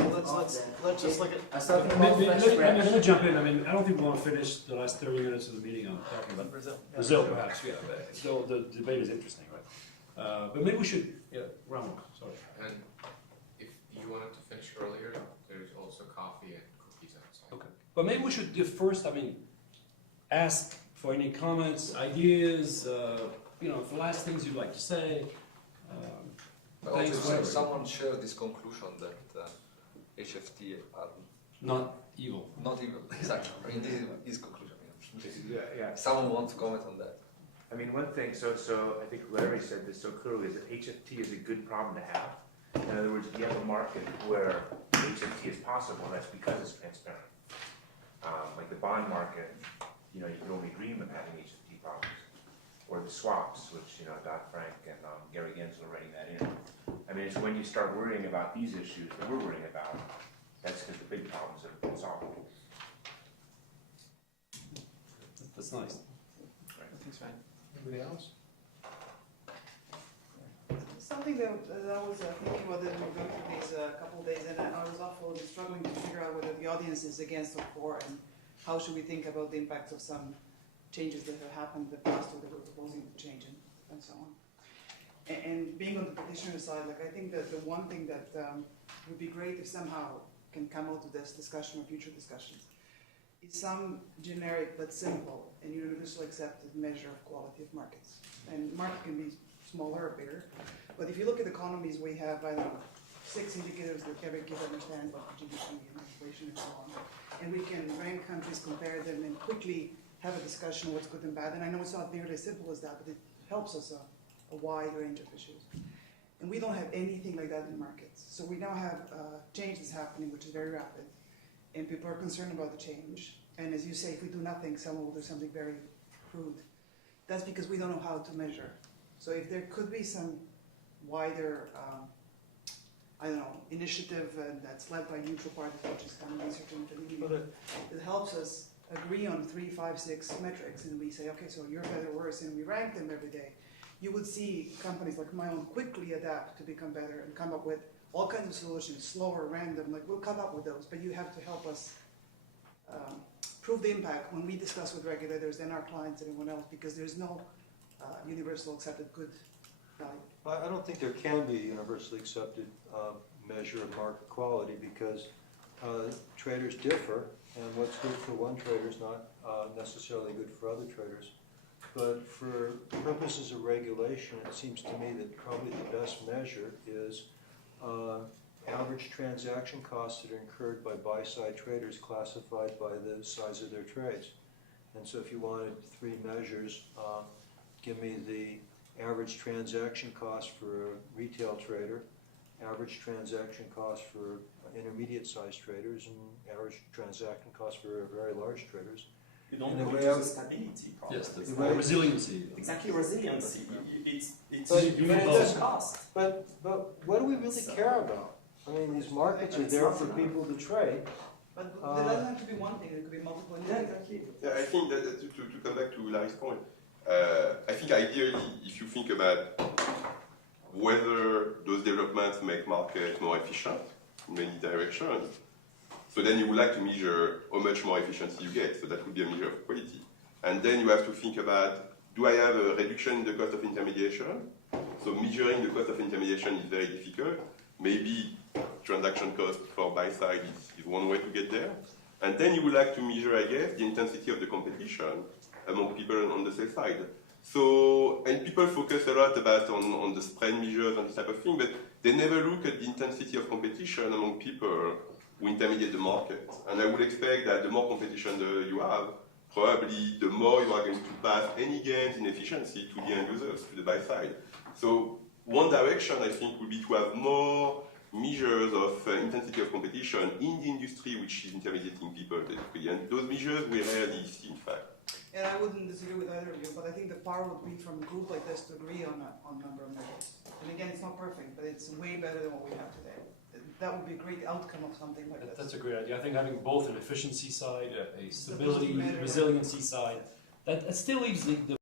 let's just look at. I was talking about Let me jump in. I mean, I don't think we want to finish the last 30 minutes of the meeting on talking about Brazil. Brazil, perhaps. Yeah, but still, the debate is interesting, right? But maybe we should. Yeah, Ramon. Sorry. And if you wanted to finish earlier, there's also coffee and cookies outside. Okay. But maybe we should give first, I mean, ask for any comments, ideas, the last things you'd like to say. But Thanks, also, whatever. someone shared this conclusion that HFT are Not evil. not evil. Exactly. I mean, this is his conclusion. Yeah. Someone wants to comment on that. I mean, one thing, so I think Larry said this so clearly, is that HFT is a good problem to have. In other words, if you have a market where HFT is possible, that's because it's transparent. Like the bond market, you can only dream of having HFT problems. Or the swaps, which, Dodd-Frank and Gary Gensler writing that in. I mean, it's when you start worrying about these issues that we're worrying about, that's because the big problems have been solved. That's nice. That's fine. Anybody else? Something that I was thinking about as we were going through these couple of days, and I was awfully struggling to figure out whether the audience is against or for, and how should we think about the impact of some changes that have happened in the past or that we're proposing to change and so on. And being on the petitioner side, I think that the one thing that would be great if somehow can come out of this discussion or future discussions is some generic but simple and universally accepted measure of quality of markets. And market can be smaller or bigger, but if you look at economies, we have, 6 indicators that every kid understands about GDP and inflation and so on. And we can rank countries, compare them, and quickly have a discussion of what's good and bad. And I know it's not nearly as simple as that, but it helps us a wide range of issues. And we don't have anything like that in markets. So we now have change that's happening, which is very rapid. And people are concerned about the change. And as you say, if we do nothing, someone will do something very crude. That's because we don't know how to measure. So if there could be some wider, initiative that's led by neutral parties, which is kind of research and intermediate, that helps us agree on 3, 5, 6 metrics, and we say, okay, so you're better or worse, and we rank them every day. You would see companies like my own quickly adapt to become better and come up with all kinds of solutions, slower, random, we'll come up with those, but you have to help us prove the impact when we discuss with regulators and our clients and everyone else, because there's no universal accepted good value. I don't think there can be a universally accepted measure of market quality because traders differ, and what's good for one trader is not necessarily good for other traders. But for purposes of regulation, it seems to me that probably the best measure is average transaction costs that are incurred by buy-side traders classified by the size of their trades. And so if you wanted 3 measures, give me the average transaction cost for a retail trader, average transaction cost for intermediate-sized traders, and average transaction cost for very large traders. You don't And the go way into I- the stability problem. Yes, that's The way- resiliency. Exactly, resiliency. It's But you it lose does- cost. But what do we really care about? I mean, these markets are there for people to trade. But there doesn't have to be one thing, it could be multiple indicators. Yeah, I think that to come back to Larry's point, I think ideally, if you think about whether those developments make markets more efficient in many directions, so then you would like to measure how much more efficiency you get, so that would be a measure of quality. And then you have to think about, do I have a reduction in the cost of intermediation? So measuring the cost of intermediation is very difficult. Maybe transaction cost for buy side is one way to get there. And then you would like to measure, I guess, the intensity of the competition among people on the sell side. So, and people focus a lot on the spread measures and this type of thing, but they never look at the intensity of competition among people who intermediate the market. And I would expect that the more competition you have, probably the more you are going to pass any gains in efficiency to the end users, to the buy side. So one direction, I think, would be to have more measures of intensity of competition in the industry which is intermediating people to the free. And those measures we rarely see, in fact. And I wouldn't disagree with either of you, but I think the power would be from a group like this to agree on number of measures. And again, it's not perfect, but it's way better than what we have today. That would be a great outcome of something like this. That's a great idea. I think having both an efficiency side, a stability, matter. resiliency side, that still leaves the